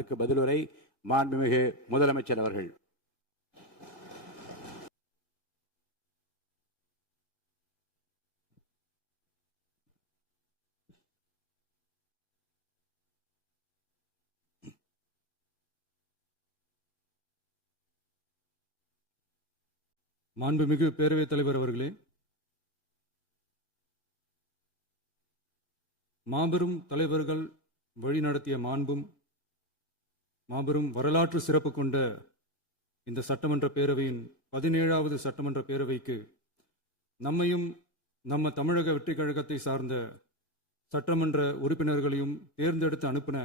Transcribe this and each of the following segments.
அதற்கு பதிலுரை மாண்புமிகு முதலமைச்சர் அவர்கள். மாண்புமிகு பேரவைத் தலைவர் அவர்களே, மாபெரும் தலைவர்கள் வழிநடத்திய மாண்பும் மாபெரும் வரலாற்று சிறப்பு கொண்ட இந்த சட்டமன்ற பேரவையின் 17வது சட்டமன்ற பேரவைக்கு நம்மையும் நம்ம தமிழக வெற்றி கழகத்தை சார்ந்த சட்டமன்ற உறுப்பினர்களையும் தேர்ந்தெடுத்து அனுப்பின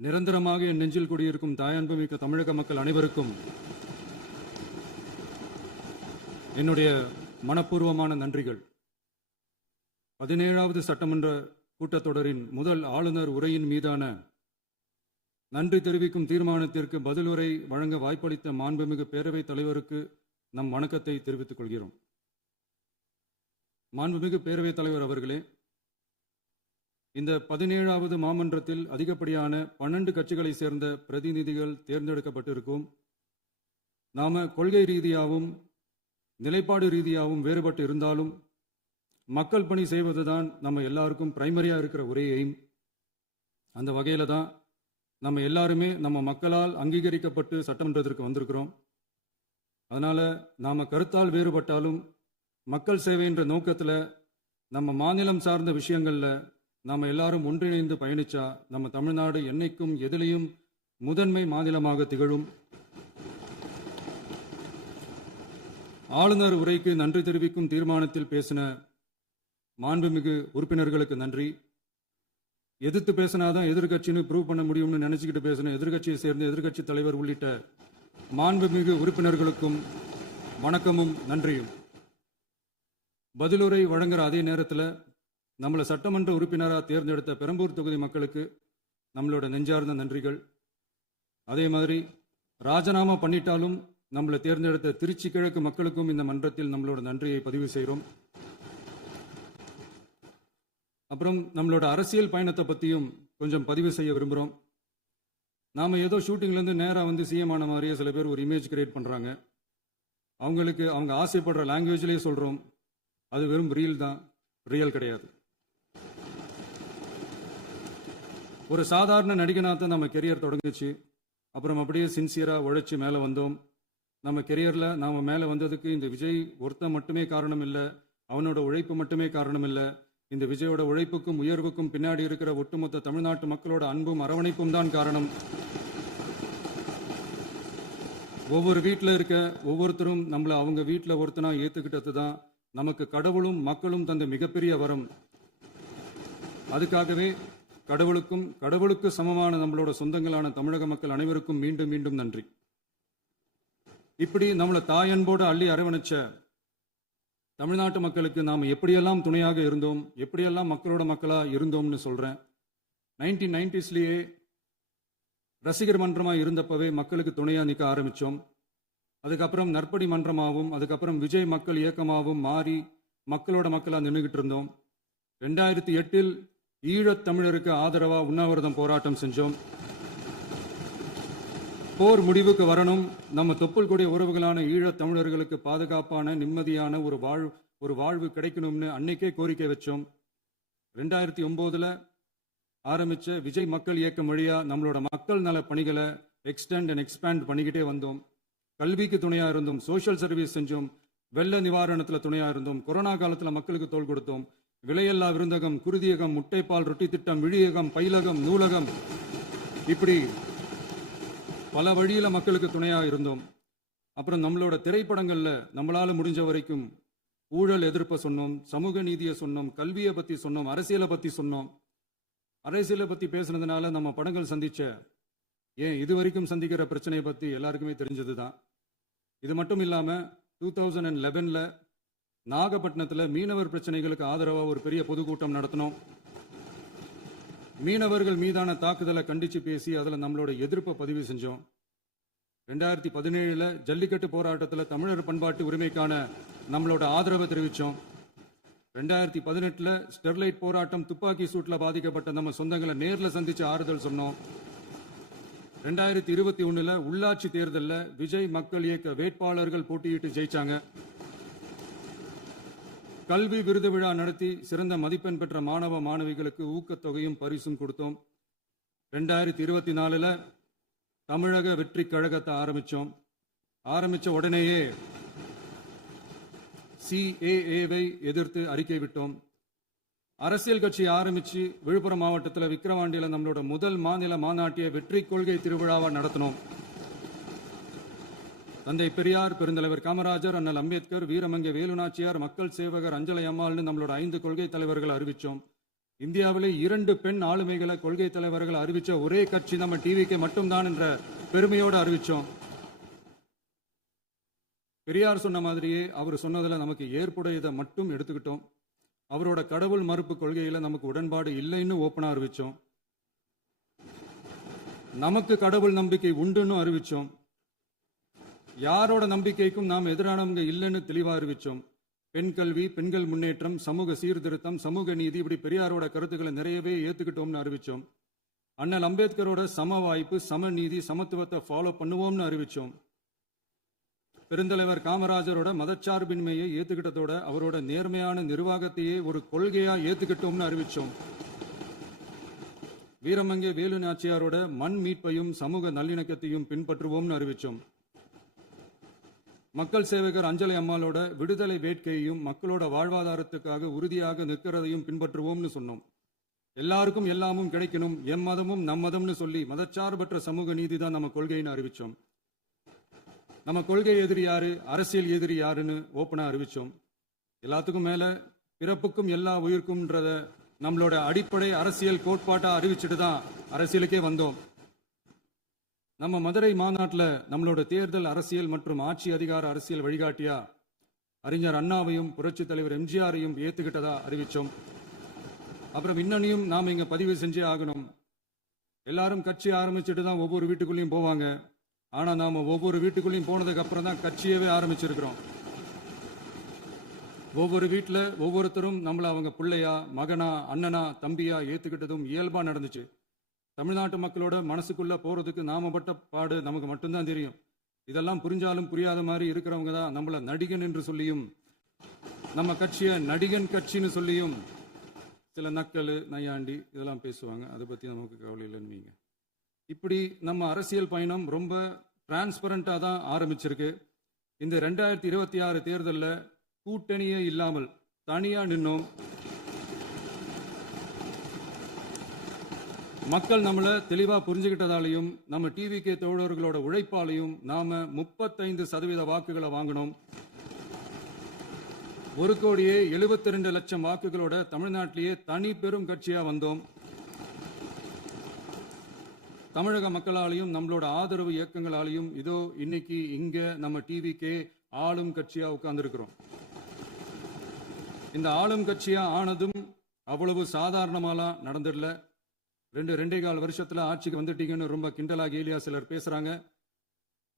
நிரந்தரமாக என் நெஞ்சில் குடியிருக்கும் தாயன்புமிக்க தமிழக மக்கள் அனைவருக்கும் என்னுடைய மனப்பூர்வமான நன்றிகள். 17வது சட்டமன்ற கூட்டத்தொடரின் முதல் ஆளுநர் உரையின் மீதான நன்றி தெரிவிக்கும் தீர்மானத்திற்கு பதிலுரை வழங்க வாய்ப்பளித்த மாண்புமிகு பேரவைத் தலைவருக்கு நம் வணக்கத்தை தெரிவித்துக் கொள்கிறோம். மாண்புமிகு பேரவைத் தலைவர் அவர்களே, இந்த 17வது மாமன்றத்தில் அதிகப்படியான 12 கட்சிகளை சேர்ந்த பிரதிநிதிகள் தேர்ந்தெடுக்கப்பட்டிருக்கும். நாம கொள்கை ரீதியாகவும் நிலைப்பாடு ரீதியாகவும் வேறுபட்டு இருந்தாலும் மக்கள் பணி செய்வதுதான் நம்ம எல்லாருக்கும் பிரைமரியா இருக்கிற ஒரே எய்ம். அந்த வகையில தான் நம்ம எல்லாருமே நம்ம மக்களால் அங்கீகரிக்கப்பட்டு சட்டமன்றத்திற்கு வந்திருக்கிறோம். அதனால நாம கருத்தால் வேறுபட்டாலும் மக்கள் சேவை என்ற நோக்கத்தில் நம்ம மாநிலம் சார்ந்த விஷயங்கள்ல நாம எல்லாரும் ஒன்றிணைந்து பயணிச்சா நம்ம தமிழ்நாடு என்னைக்கும் எதிலையும் முதன்மை மாநிலமாக திகழும். ஆளுநர் உரைக்கு நன்றி தெரிவிக்கும் தீர்மானத்தில் பேசின மாண்புமிகு உறுப்பினர்களுக்கு நன்றி. எதிர்த்து பேசினாதான் எதிர்கட்சின்னு ப்ரூவ் பண்ண முடியும்னு நினைச்சுக்கிட்டு பேசின எதிர்கட்சியை சேர்ந்த எதிர்கட்சி தலைவர் உள்ளிட்ட மாண்புமிகு உறுப்பினர்களுக்கும் வணக்கமும் நன்றியும். பதிலுரை வழங்குற அதே நேரத்தில் நம்மளை சட்டமன்ற உறுப்பினராக தேர்ந்தெடுத்த பெரம்பூர் தொகுதி மக்களுக்கு நம்மளோட நெஞ்சார்ந்த நன்றிகள். அதே மாதிரி ராஜினாமா பண்ணிட்டாலும் நம்மளை தேர்ந்தெடுத்த திருச்சி கிழக்கு மக்களுக்கும் இந்த மன்றத்தில் நம்மளோட நன்றியை பதிவு செய்கிறோம். அப்புறம் நம்மளோட அரசியல் பயணத்தை பற்றியும் கொஞ்சம் பதிவு செய்ய விரும்புகிறோம். நாம் ஏதோ ஷூட்டிங்லேருந்து நேராக வந்து சிஎம் ஆன மாதிரியே சில பேர் ஒரு இமேஜ் கிரியேட் பண்ணுறாங்க. அவங்களுக்கு அவங்க ஆசைப்படுற லாங்குவேஜ்லேயே சொல்கிறோம், அது வெறும் ரீல் தான், ரியல் கிடையாது. ஒரு சாதாரண நடிகனாக தான் நம்ம கெரியர் தொடங்குச்சு. அப்புறம் அப்படியே சின்சியராக உழைச்சி மேலே வந்தோம். நம்ம கெரியரில் நாம் மேலே வந்ததுக்கு இந்த விஜய் ஒருத்தன் மட்டுமே காரணம் இல்லை, அவனோட உழைப்பு மட்டுமே காரணம் இல்லை. இந்த விஜயோட உழைப்புக்கும் உயர்வுக்கும் பின்னாடி இருக்கிற ஒட்டுமொத்த தமிழ்நாட்டு மக்களோட அன்பும் அரவணைப்பும் தான் காரணம். ஒவ்வொரு வீட்டில் இருக்க ஒவ்வொருத்தரும் நம்மளை அவங்க வீட்டில் ஒருத்தனா ஏற்றுக்கிட்டது தான் நமக்கு கடவுளும் மக்களும் தந்த மிகப்பெரிய வரம். அதுக்காகவே கடவுளுக்கு சமமான நம்மளோட சொந்தங்களான தமிழக மக்கள் அனைவருக்கும் மீண்டும் மீண்டும் நன்றி. இப்படி நம்மளை தாயன்போடு அள்ளி அரவணைச்ச தமிழ்நாட்டு மக்களுக்கு நாம் எப்படியெல்லாம் துணையாக இருந்தோம், எப்படியெல்லாம் மக்களோட மக்களாக இருந்தோம்னு சொல்கிறேன். 1990ஸ்லேயே ரசிகர் மன்றமாக இருந்தப்பவே மக்களுக்கு துணையாக நிற்க ஆரம்பித்தோம். அதுக்கப்புறம் நற்படி மன்றமாகவும் அதுக்கப்புறம் விஜய் மக்கள் இயக்கமாகவும் மாறி மக்களோட மக்களாக நின்றுகிட்டு இருந்தோம். 2008இல் ஈழத் தமிழருக்கு ஆதரவாக உண்ணாவிரதம் போராட்டம் செஞ்சோம். போர் முடிவுக்கு வரணும், நம்ம தொப்புள் கொடிய உறவுகளான ஈழத் தமிழர்களுக்கு பாதுகாப்பான நிம்மதியான ஒரு வாழ்வு கிடைக்கணும்னு அன்னைக்கே கோரிக்கை வச்சோம். 2009 ஆரம்பிச்ச விஜய் மக்கள் இயக்கம் வழியா நம்மளோட மக்கள் நல பணிகளை எக்ஸ்டெண்ட் அண்ட் எக்ஸ்பேண்ட் பண்ணிக்கிட்டே வந்தோம். கல்விக்கு துணையா இருந்தோம், சோஷியல் சர்வீஸ் செஞ்சோம், வெள்ள நிவாரணத்தில் துணையா இருந்தோம், கொரோனா காலத்தில் மக்களுக்கு தோள் கொடுத்தோம், விலையில்லா விருந்தகம், குருதியகம், முட்டைப்பால் ரொட்டி திட்டம், விழியகம், பயிலகம், நூலகம், இப்படி பல வழியில மக்களுக்கு துணையாக இருந்தோம். அப்புறம் நம்மளோட திரைப்படங்கள்ல நம்மளால முடிஞ்ச வரைக்கும் ஊழல் எதிர்ப்பை சொன்னோம், சமூக நீதியை சொன்னோம், கல்வியை பத்தி சொன்னோம், அரசியலை பத்தி சொன்னோம். அரசியலை பத்தி பேசுனதுனால நம்ம படங்கள் சந்திச்ச இது வரைக்கும் சந்திக்கிற பிரச்சனையை பத்தி எல்லாருக்குமே தெரிஞ்சது தான். இது மட்டும் இல்லாம 2011 நாகப்பட்டினத்தில் மீனவர் பிரச்சனைகளுக்கு ஆதரவாக ஒரு பெரிய பொதுக்கூட்டம் நடத்தினோம். மீனவர்கள் மீதான தாக்குதலை கண்டிச்சு பேசி அதில் நம்மளோட எதிர்ப்பை பதிவு செஞ்சோம். 2017 ஜல்லிக்கட்டு போராட்டத்தில் தமிழர் பண்பாட்டு உரிமைக்கான நம்மளோட ஆதரவை தெரிவித்தோம். 2018 ஸ்டெர்லைட் போராட்டம், துப்பாக்கி சூட்டில் பாதிக்கப்பட்ட நம்ம சொந்தங்களை நேரில் சந்திச்சு ஆறுதல் சொன்னோம். 2021 உள்ளாட்சி தேர்தலில் விஜய் மக்கள் இயக்க வேட்பாளர்கள் போட்டியிட்டு ஜெயிச்சாங்க. கல்வி விருது விழா நடத்தி சிறந்த மதிப்பெண் பெற்ற மாணவ மாணவிகளுக்கு ஊக்கத்தொகையும் பரிசும் கொடுத்தோம். 2024 தமிழக வெற்றி கழகத்தை ஆரம்பிச்சோம். ஆரம்பிச்ச உடனேயே CAA-வை எதிர்த்து அறிக்கை விட்டோம். அரசியல் கட்சி ஆரம்பிச்சு விழுப்புரம் மாவட்டத்தில் விக்கிரவாண்டியில் நம்மளோட முதல் மாநில மாநாட்டிய வெற்றி கொள்கை திருவிழாவை நடத்தினோம். தந்தை பெரியார், பெருந்தலைவர் காமராஜர், அண்ணல் அம்பேத்கர், வீரமங்கை வேலுநாச்சியார், மக்கள் சேவகர் அஞ்சலை அம்மாள்னு நம்மளோட 5 கொள்கை தலைவர்களை அறிவிச்சோம். இந்தியாவிலே 2 பெண் ஆளுமைகளை கொள்கை தலைவர்கள் அறிவிச்ச ஒரே கட்சி நம்ம டிவிக்கு மட்டும்தான் என்ற பெருமையோடு அறிவிச்சோம். பெரியார் சொன்ன மாதிரியே அவர் சொன்னதுல நமக்கு ஏற்புடையதை மட்டும் எடுத்துக்கிட்டோம். அவரோட கடவுள் மறுப்பு கொள்கையில நமக்கு உடன்பாடு இல்லைன்னு ஓப்பனா அறிவிச்சோம். நமக்கு கடவுள் நம்பிக்கை உண்டுன்னு அறிவிச்சோம். யாரோட நம்பிக்கைக்கும் நாம் எதிரானவங்க இல்லைன்னு தெளிவா அறிவிச்சோம். பெண் கல்வி, பெண்கள் முன்னேற்றம், சமூக சீர்திருத்தம், சமூக நீதி, இப்படி பெரியாரோட கருத்துக்களை நிறையவே ஏத்துக்கிட்டோம்னு அறிவிச்சோம். அண்ணல் அம்பேத்கரோட சம வாய்ப்பு, சமநீதி, சமத்துவத்தை ஃபாலோ பண்ணுவோம்னு அறிவிச்சோம். பெருந்தலைவர் காமராஜரோட மதச்சார்பின்மையை ஏத்துக்கிட்டதோட அவரோட நேர்மையான நிர்வாகத்தையே ஒரு கொள்கையா ஏத்துக்கிட்டோம்னு அறிவிச்சோம். வீரமங்கை வேலு நாச்சியாரோட மண் மீட்பையும் சமூக நல்லிணக்கத்தையும் பின்பற்றுவோம்னு அறிவிச்சோம். மக்கள் சேவகர் அஞ்சலை அம்மாளோட விடுதலை வேட்கையையும் மக்களோட வாழ்வாதாரத்துக்காக உறுதியாக நிற்கிறதையும் பின்பற்றுவோம்னு சொன்னோம். எல்லாருக்கும் எல்லாமும் கிடைக்கணும், எம் மதமும் நம் மதம்னு சொல்லி மதச்சார்பற்ற சமூக நீதி தான் நம்ம கொள்கைன்னு அறிவிச்சோம். நம்ம கொள்கை எதிரி யாரு, அரசியல் எதிரி யாருன்னு ஓப்பனா அறிவிச்சோம். எல்லாத்துக்கும் மேல பிறப்புக்கும் எல்லா உயிருக்கும்ன்றத நம்மளோட அடிப்படை அரசியல் கோட்பாட்டா அறிவிச்சுட்டு தான் அரசியலுக்கே வந்தோம். நம்ம மதுரை மாநாட்டில் நம்மளோட தேர்தல் அரசியல் மற்றும் ஆட்சி அதிகார அரசியல் வழிகாட்டியா அறிஞர் அண்ணாவையும் புரட்சி தலைவர் எம்ஜிஆரையும் ஏத்துக்கிட்டதா அறிவிச்சோம். அப்புறம் இன்னனையும் நாம் இங்க பதிவு செஞ்சே ஆகணும். எல்லாரும் கட்சி ஆரம்பிச்சுட்டு தான் ஒவ்வொரு வீட்டுக்குள்ளேயும் போவாங்க. ஆனா நாம ஒவ்வொரு வீட்டுக்குள்ளேயும் போனதுக்கு அப்புறம் தான் கட்சியவே ஆரம்பிச்சிருக்கிறோம். ஒவ்வொரு வீட்டுல ஒவ்வொருத்தரும் நம்மள அவங்க பிள்ளையா, மகனா, அண்ணனா, தம்பியா ஏத்துக்கிட்டதும் இயல்பா நடந்துச்சு. தமிழ்நாட்டு மக்களோட மனசுக்குள்ள போறதுக்கு நாம பட்ட பாடு நமக்கு மட்டும்தான் தெரியும். இதெல்லாம் புரிஞ்சாலும் புரியாத மாதிரி இருக்கிறவங்க தான் நம்மள நடிகன் என்று சொல்லியும், நம்ம கட்சியை நடிகன் கட்சின்னு சொல்லியும் சில நக்கல், நையாண்டி இதெல்லாம் பேசுவாங்க. அதை பத்தி நமக்கு கவலை இல்லைன்னு. இப்படி நம்ம அரசியல் பயணம் ரொம்ப டிரான்ஸ்பரண்டா தான் ஆரம்பிச்சிருக்கு. இந்த 2026 தேர்தலில் கூட்டணியே இல்லாமல் தனியா நின்னோம். மக்கள் நம்மளை தெளிவா புரிஞ்சுக்கிட்டதாலையும் நம்ம டிவிகே தோழர்களோட உழைப்பாலையும் நாம 35% வாக்குகளை வாங்கினோம். 1,72,00,000 வாக்குகளோட தமிழ்நாட்டிலேயே தனி பெரும் கட்சியா வந்தோம். தமிழக மக்களாலையும் நம்மளோட ஆதரவு இயக்கங்களாலையும் இதோ இன்னைக்கு இங்க நம்ம டிவிக்கே ஆளும் கட்சியா உட்கார்ந்துருக்கிறோம். இந்த ஆளும் கட்சியா ஆனதும் அவ்வளவு சாதாரணமாலாம் நடந்துடல. 2.25 வருஷத்துல ஆட்சிக்கு வந்துட்டீங்கன்னு ரொம்ப கிண்டலா கேலியா சிலர் பேசுறாங்க.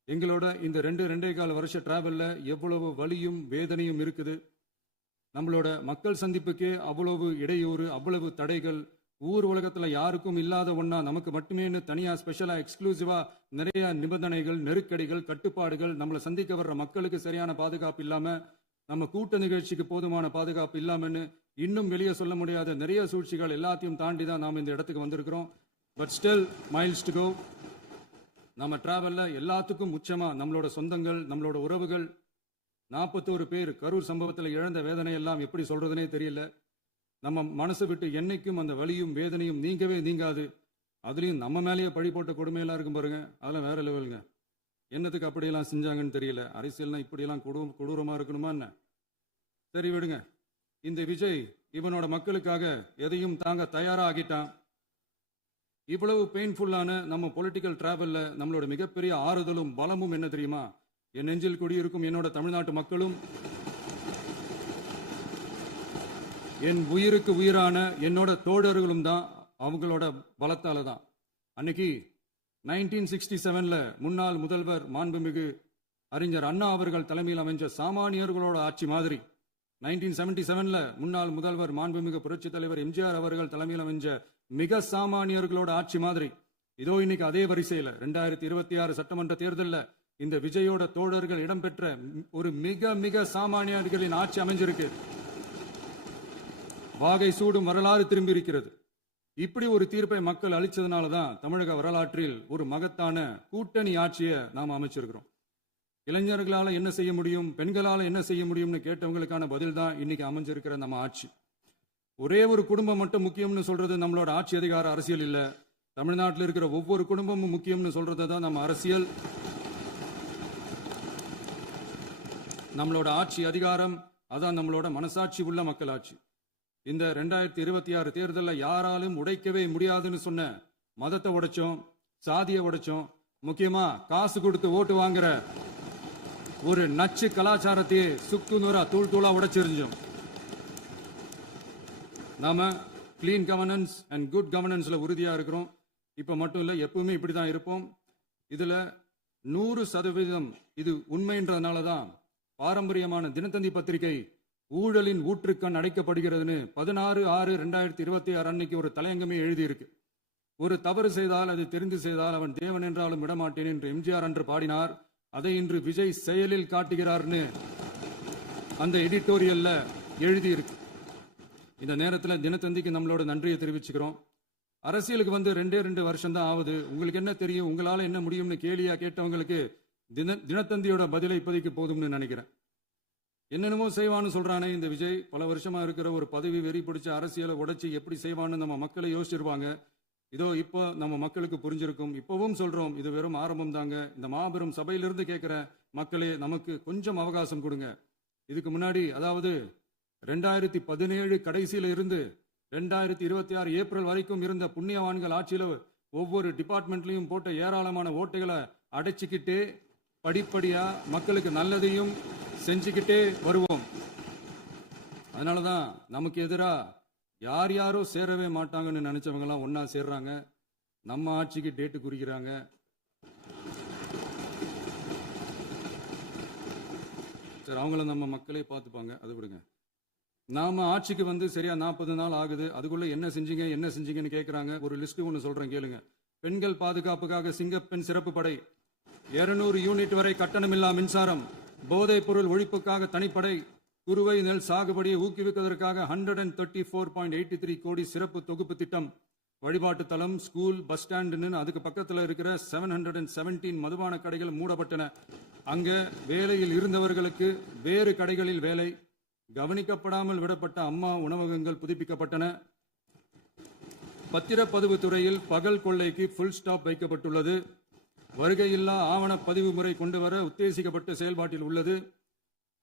எங்களோட இந்த 2.25 வருஷ டிராவல்ல எவ்வளவு வலியும் வேதனையும் இருக்குது. நம்மளோட மக்கள் சந்திப்புக்கே அவ்வளவு இடையூறு, அவ்வளவு தடைகள், ஊர் உலகத்துல யாருக்கும் இல்லாத ஒன்னா நமக்கு மட்டுமே தனியா ஸ்பெஷலா எக்ஸ்க்ளூசிவா நிறைய நிபந்தனைகள், நெருக்கடிகள், கட்டுப்பாடுகள், நம்மளை சந்திக்க வர்ற மக்களுக்கு சரியான பாதுகாப்பு இல்லாம, நம்ம கூட்ட நிகழ்ச்சிக்கு போதுமான பாதுகாப்பு இல்லாமன்னு இன்னும் வெளியே சொல்ல முடியாத நிறைய சூழ்ச்சிகள் எல்லாத்தையும் தாண்டி தான் நாம் இந்த இடத்துக்கு வந்திருக்கிறோம். But still miles to go. நம்ம டிராவல்ல எல்லாத்துக்கும் உச்சமா நம்மளோட சொந்தங்கள், நம்மளோட உறவுகள், 41 பேர் கரூர் சம்பவத்தில் இழந்த வேதனை எல்லாம் எப்படி சொல்றதுனே தெரியல. நம்ம மனசு விட்டு என்னைக்கும் அந்த வலியும் வேதனையும் நீங்கவே நீங்காது. அதுலயும் நம்ம மேலேயே பழி போட்ட கொடுமையெல்லாம் இருக்கும் பாருங்க, அதெல்லாம் வேற லெவலுங்க. என்னத்துக்கு அப்படியெல்லாம் செஞ்சாங்கன்னு தெரியல. அரசியல்னா இப்படியெல்லாம் கொடூரமா இருக்கணுமா என்ன? சரி விடுங்க. இந்த விஜய் இவனோட மக்களுக்காக எதையும் தாங்க தயாரா ஆகிட்டான். இவ்வளவு பெயின்ஃபுல்லான நம்ம பொலிட்டிக்கல் டிராவல்ல நம்மளோட மிகப்பெரிய ஆறுதலும் பலமும் என்ன தெரியுமா? என் நெஞ்சில் குடியிருக்கும் என்னோட தமிழ்நாட்டு மக்களும், என் உயிருக்கு உயிரான என்னோட தோழர்களும் தான். அவங்களோட பலத்தால தான். அன்னைக்கு 1967 முன்னாள் முதல்வர் மாண்புமிகு அறிஞர் அண்ணா அவர்கள் தலைமையில் அமைஞ்ச சாமானியர்களோட ஆட்சி மாதிரி, 1977 முன்னாள் முதல்வர் மாண்புமிகு புரட்சி தலைவர் எம்ஜிஆர் அவர்கள் தலைமையில் அமைஞ்ச மிக சாமானியர்களோட ஆட்சி மாதிரி இதோ இன்னைக்கு அதே வரிசையில 2026 சட்டமன்ற தேர்தல்ல இந்த விஜயோட தோழர்கள் இடம்பெற்ற ஒரு மிக மிக சாமானியர்களின் ஆட்சி அமைஞ்சிருக்கு. வாகை சூடும் வரலாறு திரும்பி இருக்கிறது. இப்படி ஒரு தீர்ப்பை மக்கள் அளிச்சதுனாலதான் தமிழக வரலாற்றில் ஒரு மகத்தான கூட்டணி ஆட்சியை நாம் அமைச்சிருக்கிறோம். இளைஞர்களால என்ன செய்ய முடியும், பெண்களால என்ன செய்ய முடியும்னு கேட்டவங்களுக்கான பதில் தான் இன்னைக்கு அமைஞ்சிருக்கிற நம்ம ஆட்சி. ஒரே ஒரு குடும்பம் மட்டும் முக்கியம்னு சொல்றது நம்மளோட ஆட்சி அதிகார அரசியல் இல்ல. தமிழ்நாட்டில் இருக்கிற ஒவ்வொரு குடும்பமும் முக்கியம்னு சொல்றது தான் நம்ம அரசியல். நம்மளோட ஆட்சி அதிகாரம் அதான் நம்மளோட மனசாட்சி உள்ள மக்களாட்சி. இந்த 2026 தேர்தலில் யாராலும் உடைக்கவே முடியாதுன்னு சொன்ன மதத்தை உடைச்சோம், சாதியை உடைச்சோம், முக்கியமா காசு கொடுத்து ஓட்டு வாங்குற ஒரு நச்சு கலாச்சாரத்தையே சுக்கு நூறா தூள் தூளா உடைச்சிருந்தோம். நாம கிளீன் கவர்னன்ஸ் அண்ட் குட் கவர்னன்ஸ்ல உறுதியா இருக்கிறோம். இப்ப மட்டும் இல்ல, எப்பவுமே இப்படிதான் இருப்போம். இதுல 100% இது உண்மைன்றதுனாலதான் பாரம்பரியமான தினத்தந்தி பத்திரிகை ஊழலின் ஊற்றுக்கண் அடைக்கப்படுகிறதுன்னு 16/6/2026 அன்னைக்கு ஒரு தலையங்கமே எழுதியிருக்கு. ஒரு தவறு செய்தால் அது தெரிந்து செய்தால் அவன் தேவன் என்றாலும் விடமாட்டேன் என்று எம்ஜிஆர் அன்று பாடினார். அதை இன்று விஜய் செயலில் காட்டுகிறார்னு அந்த எடிட்டோரியல்ல எழுதியிருக்கு. இந்த நேரத்தில் தினத்தந்திக்கு நம்மளோட நன்றியை தெரிவிச்சுக்கிறோம். அரசியலுக்கு வந்து 2 வருஷம் தான் ஆகுது. உங்களுக்கு என்ன தெரியும், உங்களால என்ன முடியும்னு கேலியா கேட்டவங்களுக்கு தினத்தந்தியோட பதிலை இப்போதைக்கு போதும்னு நினைக்கிறேன். என்னென்னமோ செய்வான்னு சொல்றானே இந்த விஜய், பல வருஷமா இருக்கிற ஒரு பதவி வெறி பிடிச்ச அரசியலை உடைச்சி எப்படி செய்வான்னு நம்ம மக்களை யோசிச்சிருப்பாங்க. இதோ இப்போ நம்ம மக்களுக்கு புரிஞ்சிருக்கும். இப்பவும் சொல்றோம், இது வெறும் ஆரம்பம் தாங்க. இந்த மாபெரும் சபையிலிருந்து கேட்கிற மக்களே, நமக்கு கொஞ்சம் அவகாசம் கொடுங்க. இதுக்கு முன்னாடி, அதாவது 2017 கடைசியில இருந்து 2026 ஏப்ரல் வரைக்கும் இருந்த புண்ணியவான்கள் ஆட்சியில ஒவ்வொரு டிபார்ட்மெண்ட்லயும் போட்ட ஏராளமான ஓட்டைகளை அடைச்சிக்கிட்டே படிப்படியா மக்களுக்கு நல்லதையும் செஞ்சுக்கிட்டே வருவோம். அதனாலதான் நமக்கு எதிரா யார் யாரோ சேரவே மாட்டாங்கன்னு நினைச்சவங்க எல்லாம் ஒன்னா சேர்றாங்க. நம்ம ஆட்சிக்கு டேட்டு குறிக்கிறாங்க. சரி, அவங்கள நம்ம மக்களே பார்த்துப்பாங்க, அது விடுங்க. நாம ஆட்சிக்கு வந்து சரியா 40 நாள் ஆகுது. அதுக்குள்ள என்ன செஞ்சீங்கன்னு கேட்கறாங்க. ஒரு லிஸ்ட் ஒன்று சொல்றேன் கேளுங்க. பெண்கள் பாதுகாப்புக்காக சிங்கப்பெண் சிறப்பு படை, 200 யூனிட் வரை கட்டணமில்லா மின்சாரம், போதைப் பொருள் ஒழிப்புக்காக தனிப்படை, குறுவை நெல் சாகுபடியை ஊக்குவிப்பதற்காக 134.83 கோடி சிறப்பு தொகுப்பு திட்டம், வழிபாட்டு தலம், ஸ்கூல், பஸ் ஸ்டாண்டுன்னு அதுக்கு பக்கத்தில் இருக்கிற 717 மதுபான கடைகள் மூடப்பட்டன. அங்க வேலையில் இருந்தவர்களுக்கு வேறு கடைகளில் வேலை, கவனிக்கப்படாமல் விடப்பட்ட அம்மா உணவகங்கள் புதுப்பிக்கப்பட்டன. பத்திரப்பதிவு துறையில் பகல் கொள்ளைக்கு ஃபுல் ஸ்டாப் வைக்கப்பட்டுள்ளது. வருகையில்லா ஆவண பதிவு முறை கொண்டுவர உத்தேசிக்கப்பட்ட செயல்பாட்டில் உள்ளது.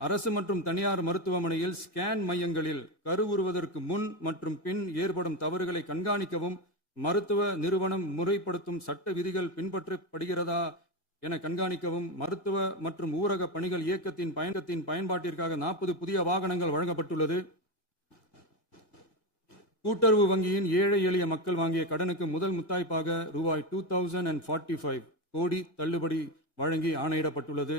அரசு மற்றும் தனியார் மருத்துவமனையில் ஸ்கேன் மையங்களில் கருவுறுவதற்கு முன் மற்றும் பின் ஏற்படும் தவறுகளை கண்காணிக்கவும், மருத்துவ நிறுவனம் முறைப்படுத்தும் சட்ட விதிகள் பின்பற்றப்படுகிறதா என கண்காணிக்கவும், மருத்துவ மற்றும் ஊரக பணிகள் இயக்கத்தின் பயன்பாட்டிற்காக 40 புதிய வாகனங்கள் வழங்கப்பட்டுள்ளது. கூட்டுறவு வங்கியின் ஏழை எளிய மக்கள் வாங்கிய கடனுக்கு முதல் முத்தாய்ப்பாக ரூபாய் 2045 கோடி தள்ளுபடி வழங்கி ஆணையிடப்பட்டுள்ளது.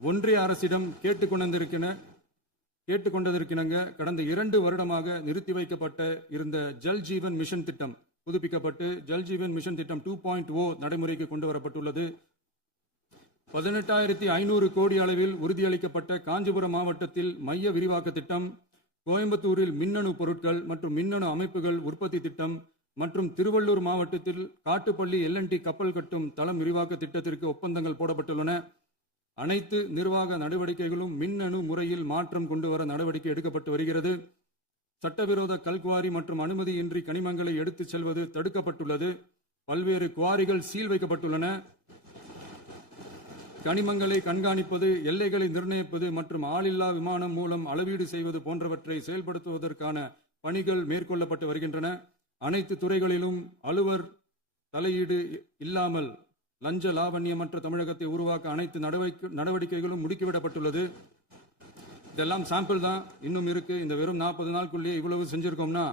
ஒன்றிய அரசிடம் கேட்டுக்கொண்டதற்கிணங்க கடந்த 2 வருடமாக நிறுத்தி வைக்கப்பட்ட இருந்த ஜல் ஜீவன் மிஷன் திட்டம் புதுப்பிக்கப்பட்டு ஜல் ஜீவன் மிஷன் திட்டம் 2.0 நடைமுறைக்கு கொண்டு வரப்பட்டுள்ளது. 18,500 கோடி அளவில் உறுதியளிக்கப்பட்ட காஞ்சிபுரம் மாவட்டத்தில் மைய விரிவாக்க திட்டம், கோயம்புத்தூரில் மின்னணு பொருட்கள் மற்றும் மின்னணு அமைப்புகள் உற்பத்தி திட்டம் மற்றும் திருவள்ளூர் மாவட்டத்தில் காட்டுப்பள்ளி LNT கப்பல் கட்டும் தளம் விரிவாக்க திட்டத்திற்கு ஒப்பந்தங்கள் போடப்பட்டுள்ளன. அனைத்து நிர்வாக நடவடிக்கைகளும் மின்னணு முறையில் மாற்றம் கொண்டு வர நடவடிக்கை எடுக்கப்பட்டு வருகிறது. சட்டவிரோத கல்குவாரி மற்றும் அனுமதியின்றி கனிமங்களை எடுத்துச் செல்வது தடுக்கப்பட்டுள்ளது. பல்வேறு குவாரிகள் சீல் வைக்கப்பட்டுள்ளன. கனிமங்களை கண்காணிப்பது, எல்லைகளை நிர்ணயிப்பது மற்றும் ஆளில்லா விமானம் மூலம் அளவீடு செய்வது போன்றவற்றை செயல்படுத்துவதற்கான பணிகள் மேற்கொள்ளப்பட்டு வருகின்றன. அனைத்து துறைகளிலும் அலுவலர் தலையீடு இல்லாமல் லஞ்ச லாவண்யமற்ற தமிழகத்தை உருவாக்க அனைத்து நடவடிக்கைகளும் முடுக்கிவிடப்பட்டுள்ளது. இதெல்லாம் சாம்பிள் தான், இன்னும் இருக்கு. இந்த வெறும் 40 நாளுக்குள்ளேயே இவ்வளவு செஞ்சிருக்கோம்னா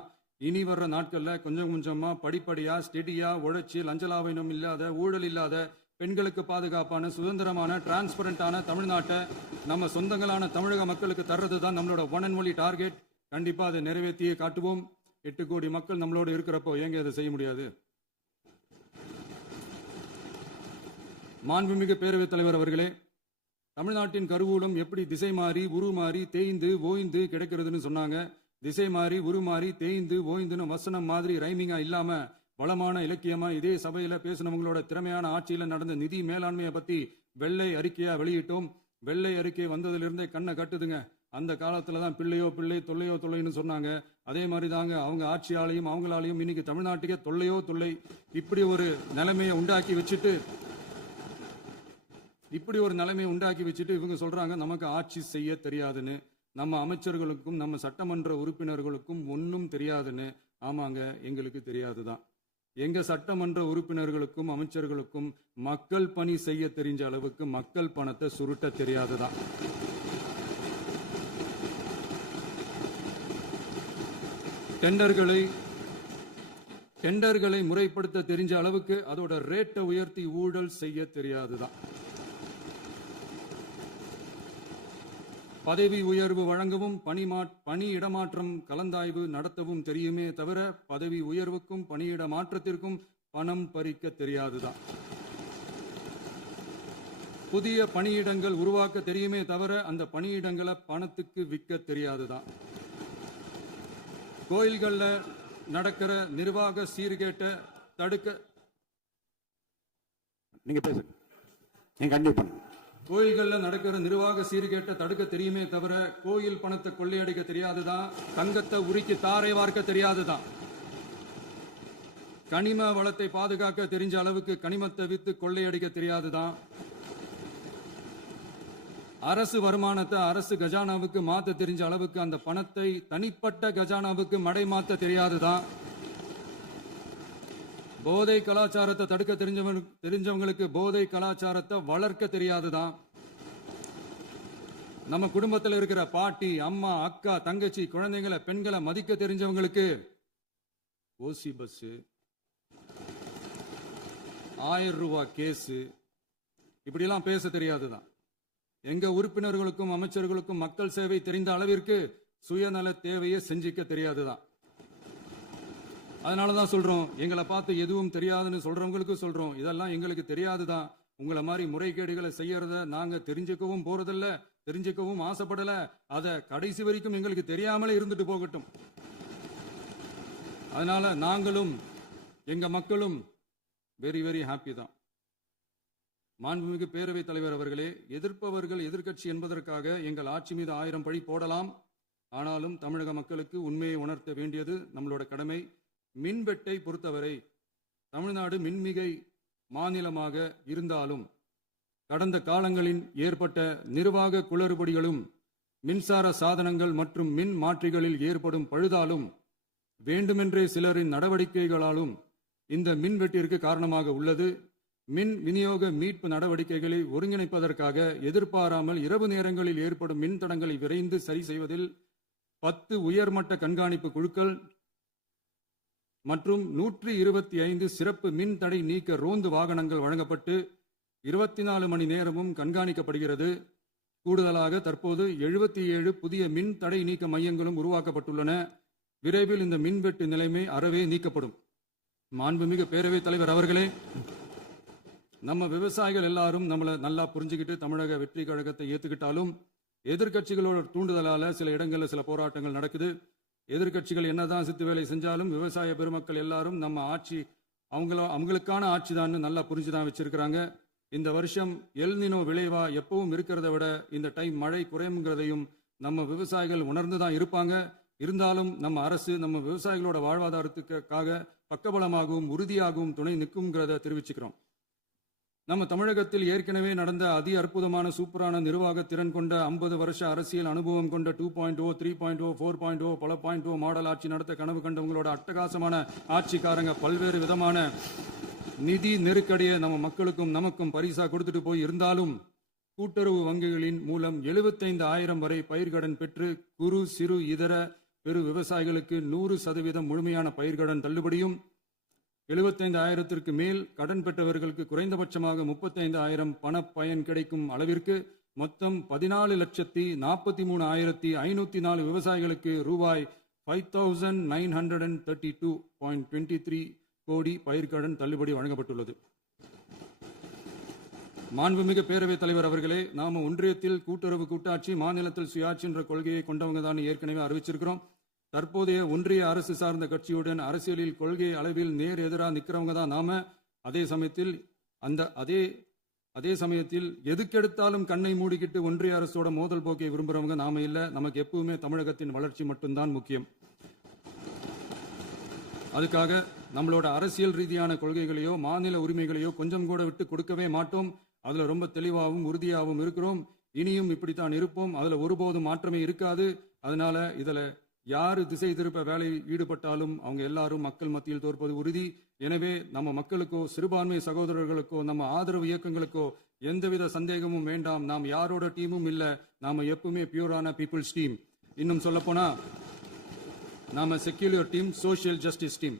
இனி வர்ற நாட்கள்ல கொஞ்சம் கொஞ்சமா படிப்படியா ஸ்டெடியா உழைச்சி லஞ்ச லாவண்யம் இல்லாத, ஊழல் இல்லாத, பெண்களுக்கு பாதுகாப்பான, சுதந்திரமான, டிரான்ஸ்பரண்டான தமிழ்நாட்டை நம்ம சொந்தங்களான தமிழக மக்களுக்கு தர்றது தான் நம்மளோட ஒன் அண்ட் ஒன்லி டார்கெட். கண்டிப்பா அதை நிறைவேற்றியே காட்டுவோம். 8 கோடி மக்கள் நம்மளோட இருக்கிறப்போ ஏங்க அதை செய்ய முடியாது? மாண்புமிகு பேரவைத் தலைவர் அவர்களே, தமிழ்நாட்டின் கருவூலம் எப்படி திசை மாறி உருமாறி தேய்ந்து ஓய்ந்து கிடக்கிறதுன்னு சொன்னாங்க. திசை மாறி உருமாறி தேய்ந்து ஓய்ந்துன்னு வசனம் மாதிரி ரைமிங்கா இல்லாம வளமான இலக்கியமா இதே சபையில பேசினவங்களோட திறமையான ஆட்சியில நடந்த நிதி மேலாண்மையை பத்தி வெள்ளை அறிக்கையா வெளியிட்டோம். வெள்ளை அறிக்கை வந்ததிலிருந்தே கண்ணை கட்டுதுங்க. அந்த காலத்துல தான் பிள்ளையோ பிள்ளை தொல்லையோ தொல்லைன்னு சொன்னாங்க. அதே மாதிரி தாங்க அவங்க ஆட்சியாலையும் அவங்களாலையும் இன்னைக்கு தமிழ்நாட்டுக்கே தொல்லையோ தொல்லை. இப்படி ஒரு நிலைமையை உண்டாக்கி வச்சுட்டு இவங்க சொல்றாங்க நமக்கு ஆட்சி செய்ய தெரியாதுன்னு. நம்ம அமைச்சர்களுக்கும் நம்ம சட்டமன்ற உறுப்பினர்களுக்கும் ஒன்றும் தெரியாதுன்னு. ஆமாங்க, எங்களுக்கு தெரியாதுதான். எங்க சட்டமன்ற உறுப்பினர்களுக்கும் அமைச்சர்களுக்கும் மக்கள் பணி செய்ய தெரிஞ்ச அளவுக்கு மக்கள் பணத்தை சுருட்ட தெரியாதுதான். டெண்டர்களை முறைப்படுத்த தெரிஞ்ச அளவுக்கு அதோட ரேட்டை உயர்த்தி ஊழல் செய்ய தெரியாதுதான். பதவி உயர்வு வழங்கவும் பணி இடமாற்றம் கலந்தாய்வு நடத்தவும் தெரியுமே தவிர பதவி உயர்வுக்கும் பணியிட மாற்றத்திற்கும் பணம் பறிக்க தெரியாதுதான். புதிய பணியிடங்கள் உருவாக்க தெரியுமே தவிர அந்த பணியிடங்களை பணத்துக்கு விற்க தெரியாதுதான். கோயில்கள்ல நடக்கிற நிர்வாக சீர்கேட்டை தடுக்க நீங்க பேசுங்க, நீங்க கண்டிப்பா பண்ணுங்க. கோயில்கள்ல நடக்கிற நிர்வாக சீர்கேட்டை தடுக்க தெரியுமே தவிர கோயில் பணத்தை கொள்ளையடிக்க தெரியாதுதான். தங்கத்தை உருக்கி தாரை வார்க்க தெரியாதுதான். கனிம வளத்தை பாதுகாக்க தெரிஞ்ச அளவுக்கு கனிமத்தை வித்து கொள்ளையடிக்க தெரியாதுதான். அரசு வருமானத்தை அரசு கஜானாவுக்கு மாத்த தெரிஞ்ச அளவுக்கு அந்த பணத்தை தனிப்பட்ட கஜானாவுக்கு மடை மாத்த தெரியாதுதான். போதை கலாச்சாரத்தை தடுக்க தெரிஞ்சவங்களுக்கு போதை கலாச்சாரத்தை வளர்க்க தெரியாதுதான். நம்ம குடும்பத்தில் இருக்கிற பாட்டி, அம்மா, அக்கா, தங்கச்சி, குழந்தைங்களை, பெண்களை மதிக்க தெரிஞ்சவங்களுக்கு ஓசி பஸ், 1000 ரூபாய் கேஸ், இப்படிலாம் பேச தெரியாதுதான். எங்க உறுப்பினர்களுக்கும் அமைச்சர்களுக்கும் மக்கள் சேவை தெரிந்த அளவிற்கு சுயநல தேவையை செஞ்சிக்க தெரியாதுதான். அதனாலதான் சொல்றோம், எங்களை பார்த்து எதுவும் தெரியாதுன்னு சொல்றவங்களுக்கு சொல்றோம், இதெல்லாம் எங்களுக்கு தெரியாதுதான். உங்களை மாதிரி முறைகேடுகளை செய்யறத நாங்க தெரிஞ்சுக்கவும் போறதில்ல, தெரிஞ்சுக்கவும் ஆசைப்படல. அத கடைசி வரைக்கும் எங்களுக்கு தெரியாமலே இருந்துட்டு போகட்டும். அதனால நாங்களும் எங்க மக்களும் வெரி வெரி ஹாப்பி தான். மாண்புமிகு பேரவைத் தலைவர் அவர்களே, எதிர்ப்பவர்கள் எதிர்க்கட்சி என்பதற்காக எங்கள் ஆட்சி மீது 1000 பழி போடலாம். ஆனாலும் தமிழக மக்களுக்கு உண்மையை உணர்த்த வேண்டியது நம்மளோட கடமை. மின்வெட்டை பொறுத்தவரை தமிழ்நாடு மின்மிகை மாநிலமாக இருந்தாலும் கடந்த காலங்களில் ஏற்பட்ட நிர்வாக குளறுபடிகளும் மின்சார சாதனங்கள் மற்றும் மின் மாற்றிகளில் ஏற்படும் பழுதாலும் வேண்டுமென்றே சிலரின் நடவடிக்கைகளாலும் இந்த மின்வெட்டிற்கு காரணமாக உள்ளது. மின் விநியோக மீட்பு நடவடிக்கைகளை ஒருங்கிணைப்பதற்காக எதிர்பாராமல் இரவு நேரங்களில் ஏற்படும் மின் தடங்களை விரைந்து சரி செய்வதில் 10 உயர்மட்ட கண்காணிப்பு குழுக்கள் மற்றும் 125 சிறப்பு மின் தடை நீக்க ரோந்து வாகனங்கள் வழங்கப்பட்டு 24 மணி நேரமும் கண்காணிக்கப்படுகிறது. கூடுதலாக தற்போது 77 புதிய மின் தடை நீக்க மையங்களும் உருவாக்கப்பட்டுள்ளன. விரைவில் இந்த மின்வெட்டு நிலைமை அறவே நீக்கப்படும். மாண்புமிகு பேரவைத் தலைவர் அவர்களே, நம்ம விவசாயிகள் எல்லாரும் நம்மளை நல்லா புரிஞ்சுக்கிட்டு தமிழக வெற்றி கழகத்தை ஏத்துக்கிட்டாலும் எதிர்கட்சிகளோட தூண்டுதலால சில இடங்கள்ல சில போராட்டங்கள் நடக்குது. எதிர்கட்சிகள் என்னதான் சித்து வேலை செஞ்சாலும் விவசாய பெருமக்கள் எல்லாரும் நம்ம ஆட்சி அவங்களுக்கான ஆட்சி தான் நல்லா புரிஞ்சுதான் வச்சிருக்கிறாங்க. இந்த வருஷம் எல் நினோ விளைவா எப்பவும் இருக்கிறத விட இந்த டைம் மழை குறையுங்கிறதையும் நம்ம விவசாயிகள் உணர்ந்துதான் இருப்பாங்க. இருந்தாலும் நம்ம அரசு நம்ம விவசாயிகளோட வாழ்வாதாரத்துக்காக பக்கபலமாகவும் உறுதியாகவும் துணை நிற்கும்ங்கிறத தெரிவிச்சுக்கிறோம். நம்ம தமிழகத்தில் ஏற்கனவே நடந்த அதி அற்புதமான சூப்பரான நிர்வாக திறன் கொண்ட 50 வருஷ அரசியல் அனுபவம் கொண்ட 2.0, 3.0, 4.0 பல 0.0 மாடல் ஆட்சி நடத்த கனவு கண்டவங்களோட அட்டகாசமான ஆட்சிக்காரங்க பல்வேறு விதமான நிதி நெருக்கடியை நம்ம மக்களுக்கும் நமக்கும் பரிசா கொடுத்துட்டு போய் இருந்தாலும் கூட்டுறவு வங்கிகளின் மூலம் 75,000 வரை பயிர்கடன் பெற்று குறு சிறு இதர பெரு விவசாயிகளுக்கு 100% முழுமையான பயிர்கடன் தள்ளுபடியும் 75,000க்கு மேல் கடன் பெற்றவர்களுக்கு குறைந்தபட்சமாக 35,000 பண பயன் கிடைக்கும் அளவிற்கு மொத்தம் 14,43,504 விவசாயிகளுக்கு ரூபாய் 5,932.23 கோடி பயிர்கடன் தள்ளுபடி வழங்கப்பட்டுள்ளது. மாண்புமிகு பேரவைத் தலைவர் அவர்களே, நாம ஒன்றியத்தில் கூட்டுறவு கூட்டாட்சி, மாநிலத்தில் சுயாட்சி என்ற கொள்கையை கொண்டவங்க தான் ஏற்கனவே அறிவிச்சிருக்கிறோம். தற்போதைய ஒன்றிய அரசு சார்ந்த கட்சியுடன் அரசியலில் கொள்கை அளவில் நேர் எதிராக நிக்கிறவங்க தான் நாம. அதே சமயத்தில் எதுக்கெடுத்தாலும் கண்ணை மூடிக்கிட்டு ஒன்றிய அரசோட மோதல் போக்கை விரும்புறவங்க நாம இல்ல. நமக்கு எப்பவுமே தமிழகத்தின் வளர்ச்சி மட்டும்தான் முக்கியம். அதுக்காக நம்மளோட அரசியல் ரீதியான கொள்கைகளையோ மாநில உரிமைகளையோ கொஞ்சம் கூட விட்டு கொடுக்கவே மாட்டோம். அதுல ரொம்ப தெளிவாகவும் உறுதியாகவும் இருக்கிறோம். இனியும் இப்படித்தான் இருப்போம். அதுல ஒருபோதும் மாற்றமே இருக்காது. அதனால இதுல யாரு திசை திருப்ப வேலையில் ஈடுபட்டாலும் அவங்க எல்லாரும் மக்கள் மத்தியில் தோற்பது உறுதி. எனவே நம்ம மக்களுக்கோ சிறுபான்மை சகோதரர்களுக்கோ நம்ம ஆதரவு இயக்கங்களுக்கோ எந்தவித சந்தேகமும் வேண்டாம். நாம் யாரோட டீமும் இல்ல. நாம எப்பவுமே பியூரான பீப்புள்ஸ் டீம். இன்னும் சொல்லப்போனா நாம secular team, social justice team.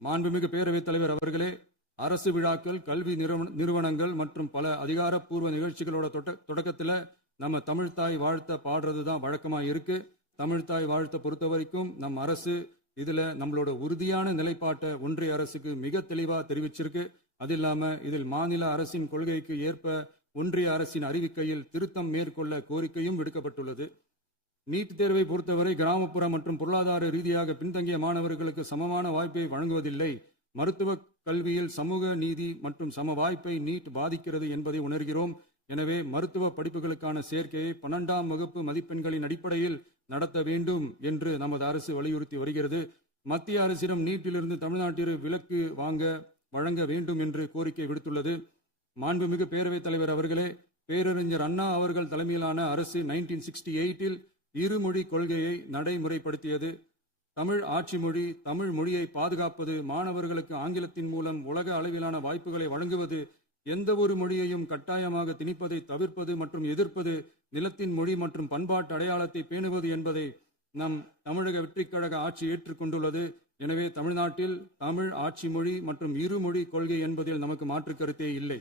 மாண்புமிகு பேரவைத் தலைவர் அவர்களே, அரசு விழாக்கள், கல்வி நிறுவனங்கள் மற்றும் பல அதிகாரப்பூர்வ நிகழ்ச்சிகளோட தொடக்கத்தில் நம்ம தமிழ்தாய் வாழ்த்த பாடுறது தான் வழக்கமா இருக்கு. தமிழ்தாய் வாழ்த்த பொறுத்த வரைக்கும் நம் அரசு இதுல நம்மளோட உறுதியான நிலைப்பாட்டை ஒன்றிய அரசுக்கு மிக தெளிவா தெரிவிச்சிருக்கு. அது இல்லாம இதில் மாநில அரசின் கொள்கைக்கு ஏற்ப ஒன்றிய அரசின் அறிவிக்கையில் திருத்தம் மேற்கொள்ள கோரிக்கையும் விடுக்கப்பட்டுள்ளது. நீட் தேர்வை பொறுத்தவரை கிராமப்புற மற்றும் பொருளாதார ரீதியாக பின்தங்கிய மாணவர்களுக்கு சமமான வாய்ப்பை வழங்குவதில்லை. மருத்துவ கல்வியில் சமூக நீதி மற்றும் சம வாய்ப்பை நீட் பாதிக்கிறது என்பதை உணர்கிறோம். எனவே மருத்துவ படிப்புகளுக்கான சேர்க்கையை 12ஆம் வகுப்பு மதிப்பெண்களின் அடிப்படையில் நடத்த வேண்டும் என்று நமது அரசு வலியுறுத்தி வருகிறது. மத்திய அரசிடம் நீட்டிலிருந்து தமிழ்நாட்டிற்கு விலக்கு வழங்க வேண்டும் என்று கோரிக்கை விடுத்துள்ளது. மாண்புமிகு பேரவைத் தலைவர் அவர்களே, பேரறிஞர் அண்ணா அவர்கள் தலைமையிலான அரசு 1968இல் இருமொழி கொள்கையை நடைமுறைப்படுத்தியது. தமிழ் ஆட்சி மொழி, தமிழ் மொழியை பாதுகாப்பது, மாணவர்களுக்கு ஆங்கிலத்தின் மூலம் உலக அளவிலான வாய்ப்புகளை வழங்குவது, எந்த ஒரு மொழியையும் கட்டாயமாக திணிப்பதை தவிர்ப்பது மற்றும் எதிர்ப்பது, நிலத்தின் மொழி மற்றும் பண்பாட்டு அடையாளத்தை பேணுவது என்பதை நம் தமிழக வெற்றிக் கழக ஆட்சி ஏற்றுக்கொண்டுள்ளது. எனவே தமிழ்நாட்டில் தமிழ் ஆட்சி மொழி மற்றும் இருமொழி கொள்கை என்பதில் நமக்கு மாற்று கருத்தே இல்லை.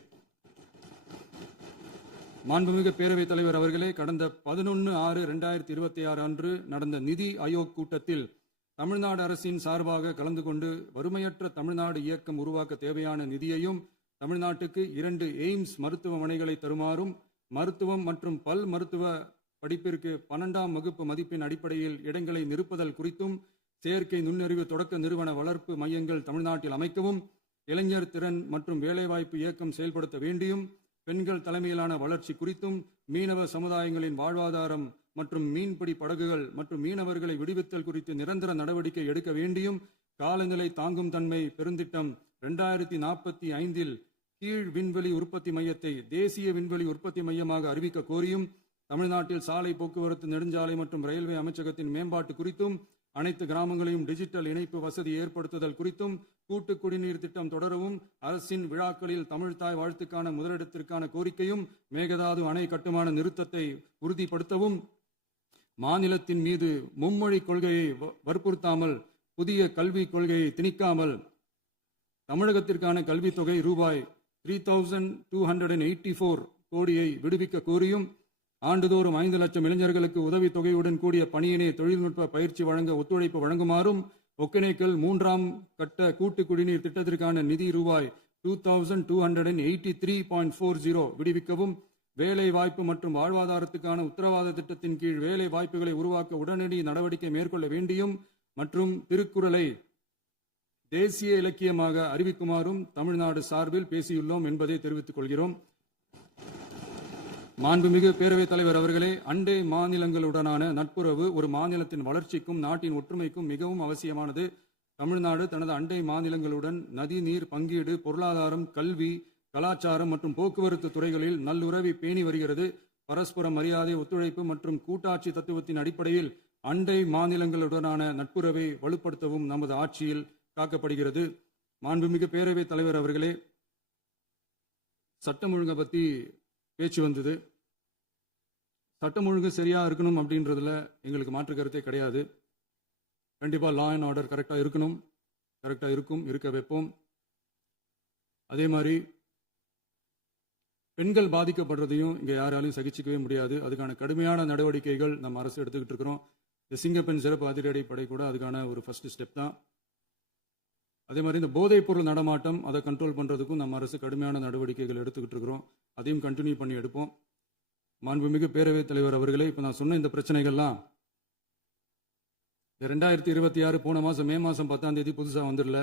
மாண்புமிகு பேரவைத் தலைவர் அவர்களே, கடந்த 11/6/2026 அன்று நடந்த நிதி ஆயோக் கூட்டத்தில் தமிழ்நாடு அரசின் சார்பாக கலந்து கொண்டு வறுமையற்ற தமிழ்நாடு இயக்கம் உருவாக்க தேவையான நிதியையும், தமிழ்நாட்டுக்கு 2 எய்ம்ஸ் மருத்துவமனைகளை தருமாறும், மருத்துவம் மற்றும் பல் மருத்துவ படிப்பிற்கு 12ஆம் வகுப்பு மதிப்பெண் அடிப்படையில் இடங்களை நிரப்புதல் குறித்தும், செயற்கை நுண்ணறிவு தொடக்க நிறுவன வளர்ப்பு மையங்கள் தமிழ்நாட்டில் அமைக்கவும், இளைஞர் திறன் மற்றும் வேலைவாய்ப்பு இயக்கம் செயல்படுத்த வேண்டியும், பெண்கள் தலைமையிலான வளர்ச்சி குறித்தும், மீனவ சமுதாயங்களின் வாழ்வாதாரம் மற்றும் மீன்பிடி படகுகள் மற்றும் மீனவர்களை விடுவித்தல் குறித்து நிரந்தர நடவடிக்கை எடுக்க வேண்டியும், காலநிலை தாங்கும் தன்மை பெருந்திட்டம் 2045இல் கீழ் விண்வெளி உற்பத்தி மையத்தை தேசிய விண்வெளி உற்பத்தி மையமாக அறிவிக்க கோரியும், தமிழ்நாட்டில் சாலை போக்குவரத்து, நெடுஞ்சாலை மற்றும் ரயில்வே அமைச்சகத்தின் மேம்பாட்டு குறித்தும், அனைத்து கிராமங்களையும் டிஜிட்டல் இணைப்பு வசதி ஏற்படுத்துதல் குறித்தும், கூட்டு குடிநீர் திட்டம் தொடரவும், அரசின் விழாக்களில் தமிழ்தாய் வாழ்த்துக்கான முதலிடத்திற்கான கோரிக்கையும், மேகதாது அணை கட்டுமான நிறுத்தத்தை உறுதிப்படுத்தவும், மாநிலத்தின் மீது மும்மொழி கொள்கையை வற்புறுத்தாமல் புதிய கல்விக் கொள்கையை திணிக்காமல் தமிழகத்திற்கான கல்வித் தொகை ரூபாய் 3284 கோடியை விடுவிக்க கோரியும், ஆண்டுதோறும் 5 லட்சம் இளைஞர்களுக்கு உதவித் தொகையுடன் கூடிய பணியினை தொழில்நுட்ப பயிற்சி வழங்க ஒத்துழைப்பு வழங்குமாறும், ஒகேனக்கல் 3ஆம் கட்ட கூட்டு குடிநீர் திட்டத்திற்கான நிதி ரூபாய் 2283.40 விடுவிக்கவும், வேலை வாய்ப்பு மற்றும் வாழ்வாதாரத்துக்கான உத்தரவாத திட்டத்தின் கீழ் வேலை வாய்ப்புகளை உருவாக்க உடனடி நடவடிக்கை மேற்கொள்ள வேண்டியும் மற்றும் திருக்குறளை தேசிய இலக்கியமாக அறிவிக்குமாறும் தமிழ்நாடு சார்பில் பேசியுள்ளோம் என்பதை தெரிவித்துக் கொள்கிறோம். மாண்புமிகு பேரவைத் தலைவர் அவர்களே, அண்டை மாநிலங்களுடனான நட்புறவு ஒரு மாநிலத்தின் வளர்ச்சிக்கும் நாட்டின் ஒற்றுமைக்கும் மிகவும் அவசியமானது. தமிழ்நாடு தனது அண்டை மாநிலங்களுடன் நதி நீர் பங்கீடு, பொருளாதாரம், கல்வி, கலாச்சாரம் மற்றும் போக்குவரத்து துறைகளில் நல்லுறவை பேணி வருகிறது. பரஸ்பர மரியாதை, ஒத்துழைப்பு மற்றும் கூட்டாட்சி தத்துவத்தின் அடிப்படையில் அண்டை மாநிலங்களுடனான நட்புறவை வலுப்படுத்தவும் நமது ஆட்சியில் காக்கப்படுகிறது. மாண்புமிகு பேரவைத் தலைவர் அவர்களே, சட்டம் ஒழுங்கை பற்றி பேச்சு வந்தது. சட்டம் ஒழுங்கு சரியா இருக்கணும் அப்படின்றதுல எங்களுக்கு மாற்று கருத்தே கிடையாது. கண்டிப்பாக லா அண்ட் ஆர்டர் கரெக்டாக இருக்கணும், கரெக்டாக இருக்க வைப்போம். அதே மாதிரி பெண்கள் பாதிக்கப்படுறதையும் இங்கே யாராலையும் சகிச்சிக்கவே முடியாது. அதுக்கான கடுமையான நடவடிக்கைகள் நம்ம அரசு எடுத்துக்கிட்டு இருக்கிறோம். இந்த சிங்கப்பெண் சிறப்பு அதிரடி படை கூட அதுக்கான ஒரு ஃபர்ஸ்ட் ஸ்டெப் தான். அதே மாதிரி இந்த போதைப் பொருள் நடமாட்டம் அதை கண்ட்ரோல் பண்ணுறதுக்கும் நம்ம அரசு கடுமையான நடவடிக்கைகள் எடுத்துக்கிட்டு இருக்கிறோம். அதையும் கண்டினியூ பண்ணி எடுப்போம். மாண்புமிகு பேரவைத் தலைவர் அவர்களே, இப்போ நான் சொன்ன இந்த பிரச்சனைகள்லாம் 2026 போன மாதம் மே மாதம் 10ஆம் தேதி புதுசாக வந்துடல.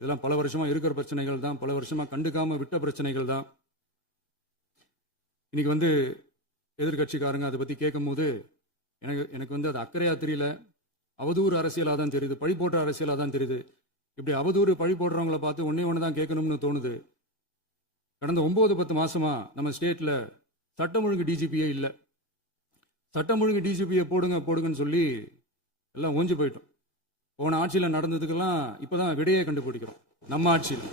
இதெல்லாம் பல வருஷமாக இருக்கிற பிரச்சனைகள் தான், பல வருஷமாக கண்டுக்காமல் விட்ட பிரச்சனைகள் தான். இன்னைக்கு வந்து எதிர்கட்சிக்காரங்க அதை பற்றி கேட்கும்போது எனக்கு வந்து அது அக்கறையாக தெரியல, அவதூறு அரசியலாக தான் தெரியுது, பழி போடுற அரசியலாக தான் தெரியுது. இப்படி அவதூறு பழி போடுறவங்களை பார்த்து ஒன்று தான் கேட்கணும்னு தோணுது. கடந்த 9-10 மாசமா நம்ம ஸ்டேட்ல சட்டம் ஒழுங்கு டிஜிபியே இல்லை. சட்டம் ஒழுங்கு டிஜிபியை போடுங்கன்னு சொல்லி எல்லாம் ஓஞ்சு போயிட்டோம். போன ஆட்சியில் நடந்ததுக்கெல்லாம் இப்பதான் விடையே கண்டுபிடிக்கிறோம் நம்ம ஆட்சியில்.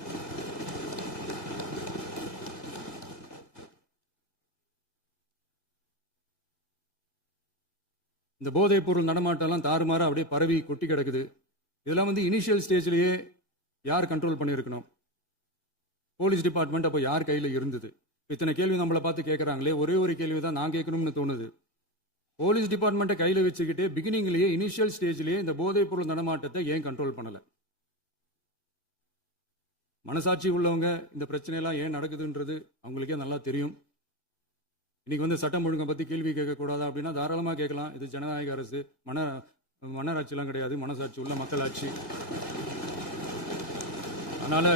இந்த போதைப் பொருள் நடமாட்டம்லாம் தாறுமாறா அப்படியே பரவி கொட்டி கிடக்குது. இதெல்லாம் வந்து இனிஷியல் ஸ்டேஜ்லயே யார் கண்ட்ரோல் பண்ணியிருக்கணும்? போலீஸ் டிபார்ட்மெண்ட் அப்போ யார் கையில் இருந்தது? இத்தனை கேள்வி நம்மளை பார்த்து கேட்குறாங்களே, ஒரே ஒரு கேள்வி தான் நான் கேட்கணும்னு தோணுது. போலீஸ் டிபார்ட்மெண்ட்டை கையில் வச்சுக்கிட்டு பிகினிங்லேயே இனிஷியல் ஸ்டேஜ்லேயே இந்த போதைப் பொருள் நடமாட்டத்தை ஏன் கண்ட்ரோல் பண்ணலை? மனசாட்சி உள்ளவங்க இந்த பிரச்சனையெல்லாம் ஏன் நடக்குதுன்றது அவங்களுக்கே நல்லா தெரியும். இன்னைக்கு வந்து சட்டம் ஒழுங்கை பற்றி கேள்வி கேட்கக்கூடாதா அப்படின்னா தாராளமாக கேட்கலாம். இது ஜனநாயக அரசு, மன்னராட்சிலாம் கிடையாது, மனசாட்சி உள்ள மக்களாட்சி. அதனால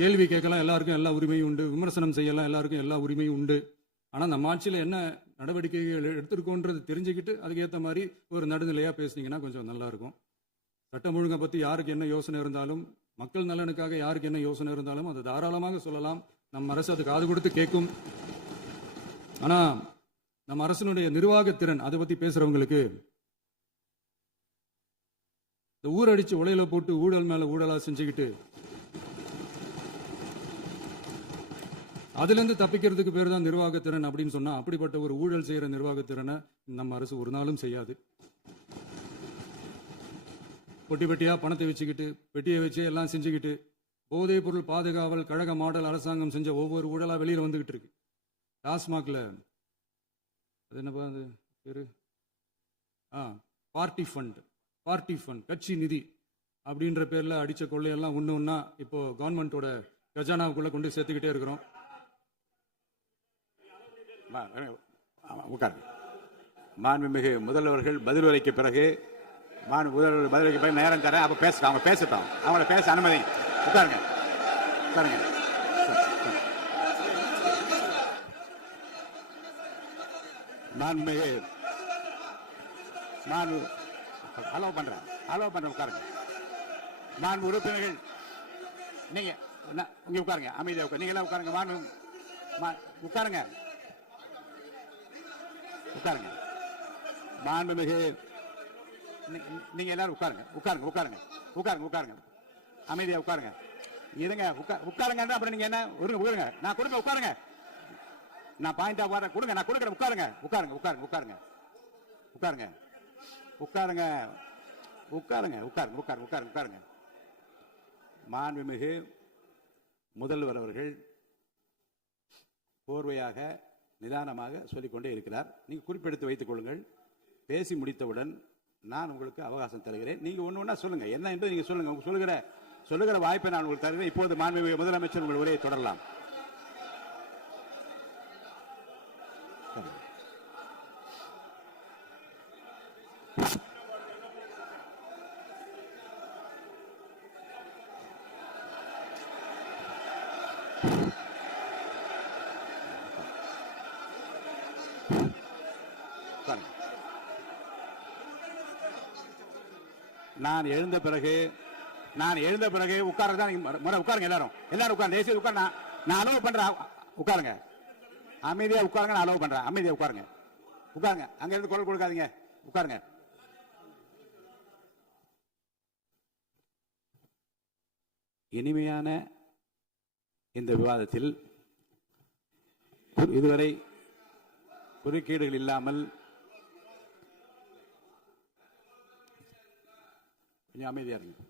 கேள்வி கேட்கலாம், எல்லாருக்கும் எல்லா உரிமையும் உண்டு. விமர்சனம் செய்யலாம், எல்லாருக்கும் எல்லா உரிமையும் உண்டு. ஆனால் நம்ம ஆட்சியில் என்ன நடவடிக்கைகள் எடுத்திருக்கோன்றது தெரிஞ்சுக்கிட்டு அதுக்கேற்ற மாதிரி ஒரு நடுநிலையாக பேசுனீங்கன்னா கொஞ்சம் நல்லா இருக்கும். சட்டம் ஒழுங்கை பற்றி யாருக்கு என்ன யோசனை இருந்தாலும், மக்கள் நலனுக்காக யாருக்கு என்ன யோசனை இருந்தாலும் அதை தாராளமாக சொல்லலாம். நம்ம அரசு அது காது கொடுத்து கேட்கும். ஆனால் நம்ம அரசினுடைய நிர்வாகத்திறன் அதை பற்றி பேசுறவங்களுக்கு இந்த ஊரடிச்சு உலையில போட்டு ஊழல் மேல ஊழலா செஞ்சுக்கிட்டு அதுல இருந்து தப்பிக்கிறதுக்கு பேர் தான் நிர்வாகத்திறன் அப்படின்னு சொன்னா, அப்படிப்பட்ட ஒரு ஊழல் செய்யற நிர்வாகத்திறனை நம்ம அரசு ஒரு நாளும் செய்யாது. பொட்டி பெட்டியா பணத்தை வச்சுக்கிட்டு, பெட்டியை வச்சு எல்லாம் செஞ்சுக்கிட்டு, போதைப் பொருள் பாதுகாவல் கழக மாடல் அரசாங்கம் செஞ்ச ஒவ்வொரு ஊழலா வெளியில வந்துகிட்டு இருக்கு. டாஸ்மாக்ல அது என்னப்பா அது பேரு, பார்ட்டி ஃபண்ட் கட்சி நிதி அப்படின்ற பேர்ல அடிச்ச கொள்ளையெல்லாம் ஒண்ணா இப்போ கவர்மெண்டோட கஜானாவுக்குள்ள கொண்டு சேர்த்துக்கிட்டே இருக்கிறோம். மாண்புமிகு முதல்வர்கள் பதில் உரைக்கு பிறகு நேரம் தரேன். அப்ப அவங்க பேசட்டும். அவங்கள பேச அனுமதி. உட்காருங்க. மாண்புமிகு அலோவ் பண்றேன். உட்காருங்க. மாண்பு உறுப்பினர்கள், நீங்க உட்காருங்க. அமைதியா உட்காரு. நீங்க எல்லாம் உட்காருங்க. உட்காருங்க. மாண்புமிகு நீங்க எல்லாரும் உட்காருங்க. அமைதியா உட்காருங்க. இருங்க. உட்காருங்க. அப்புறம் நீங்க என்ன உட்காருங்க. நான் கொடுங்க. உட்காருங்க. நான் பாயிண்ட் ஆஃப் ஆர்டர் கொடுங்க. நான் கொடுக்குறேன். உட்காருங்க. மாண்புமிகு முதல்வர் அவர்கள் போர்வையாக நிதானமாக சொல்லிக்கொண்டே இருக்கிறார். நீங்க குறிப்பெடுத்து வைத்துக் கொள்ளுங்கள். பேசி முடித்தவுடன் நான் உங்களுக்கு அவகாசம் தருகிறேன். நீங்க ஒண்ணு சொல்லுங்க, என்ன என்று நீங்க சொல்லுங்க. உங்க சொல்லுகிற வாய்ப்பை நான் உங்களுக்கு தருகிறேன். இப்போது மாண்புமிகு முதலமைச்சர் உங்கள் உரையை தொடரலாம். நான் எழுந்த பிறகு உட்காருங்க. எல்லாரும் உட்காருங்க. தேசிய உட்காரு. நான் அலோவ் பண்றேன். உட்காருங்க. அமைதியா உட்காருங்க. நான் அலோவ் பண்றேன். அமைதியா உட்காருங்க. அங்க இருந்து குரல் கொடுக்காதீங்க. உட்காருங்க. இனிமையான இந்த விவாதத்தில் இதுவரை குறுக்கீடுகள் இல்லாமல் கொஞ்சம் அமைதியா இருங்க.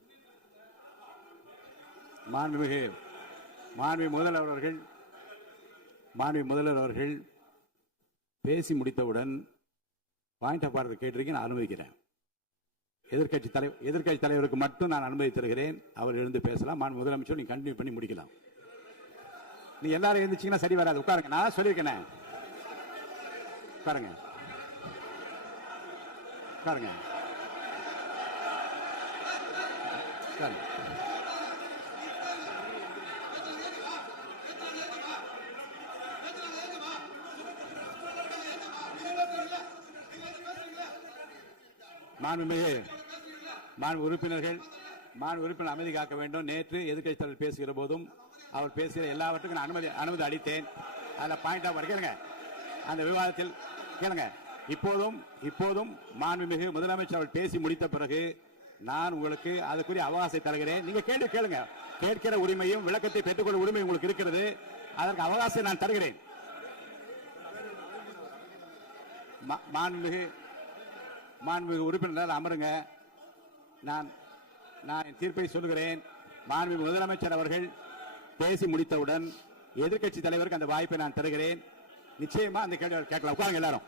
மாண்புமிகு முதல்வர் அவர்கள் பேசி முடித்தவுடன் பாயிண்ட் ஆஃப் ஆர்டர் கேட்டிருக்கேன். நான் அனுமதிக்கிறேன். எதிர்க்கட்சி தலைவருக்கு மட்டும் நான் அனுமதி தருகிறேன். அவர் எழுந்து பேசலாம். மாண்பு முதலமைச்சர் நீங்க கண்டினியூ பண்ணி முடிக்கலாம். நீ எல்லாரும் எழுந்திரிச்சீங்கன்னா சரி வராது. உட்காருங்க, நான் சொல்லியிருக்கேன். உட்காருங்க உட்காருங்க உட்காருங்க. மாண்பு உறுப்பினர்கள் அமைதி காக்க வேண்டும். நேற்று எதிர்க்கட்சி தலைவர் பேசுகிற போதும் அவர் பேசுகிற எல்லாவற்றுக்கும் நான் அனுமதி அளித்தேன். அதுல பாயிண்ட் ஆஃப் கேளுங்க, அந்த விவாதத்தில் கேளுங்க. இப்போதும் மாண்புமிகு முதலமைச்சர் அவர்கள் பேசி முடித்த பிறகு நான் உங்களுக்கு அதுக்குரிய அவகாசம் தருகிறேன். நீங்க கேள்வி கேளுங்க. கேட்கிற உரிமையும் விளக்கத்தை பெற்றுக்கொள்ள உரிமை உங்களுக்கு இருக்கிறது. அதற்கு அவகாசம் நான் தருகிறேன். மாண்புமிகு உறுப்பினர் அமருங்க. நான் என் தீர்ப்பை சொல்லுகிறேன். மாண்புமிகு முதலமைச்சர் அவர்கள் பேசி முடித்தவுடன் எதிர்க்கட்சி தலைவருக்கு அந்த வாய்ப்பை நான் தருகிறேன். நிச்சயமா அந்த கேள்வி கேட்கலாம். உட்காருங்க எல்லாரும்.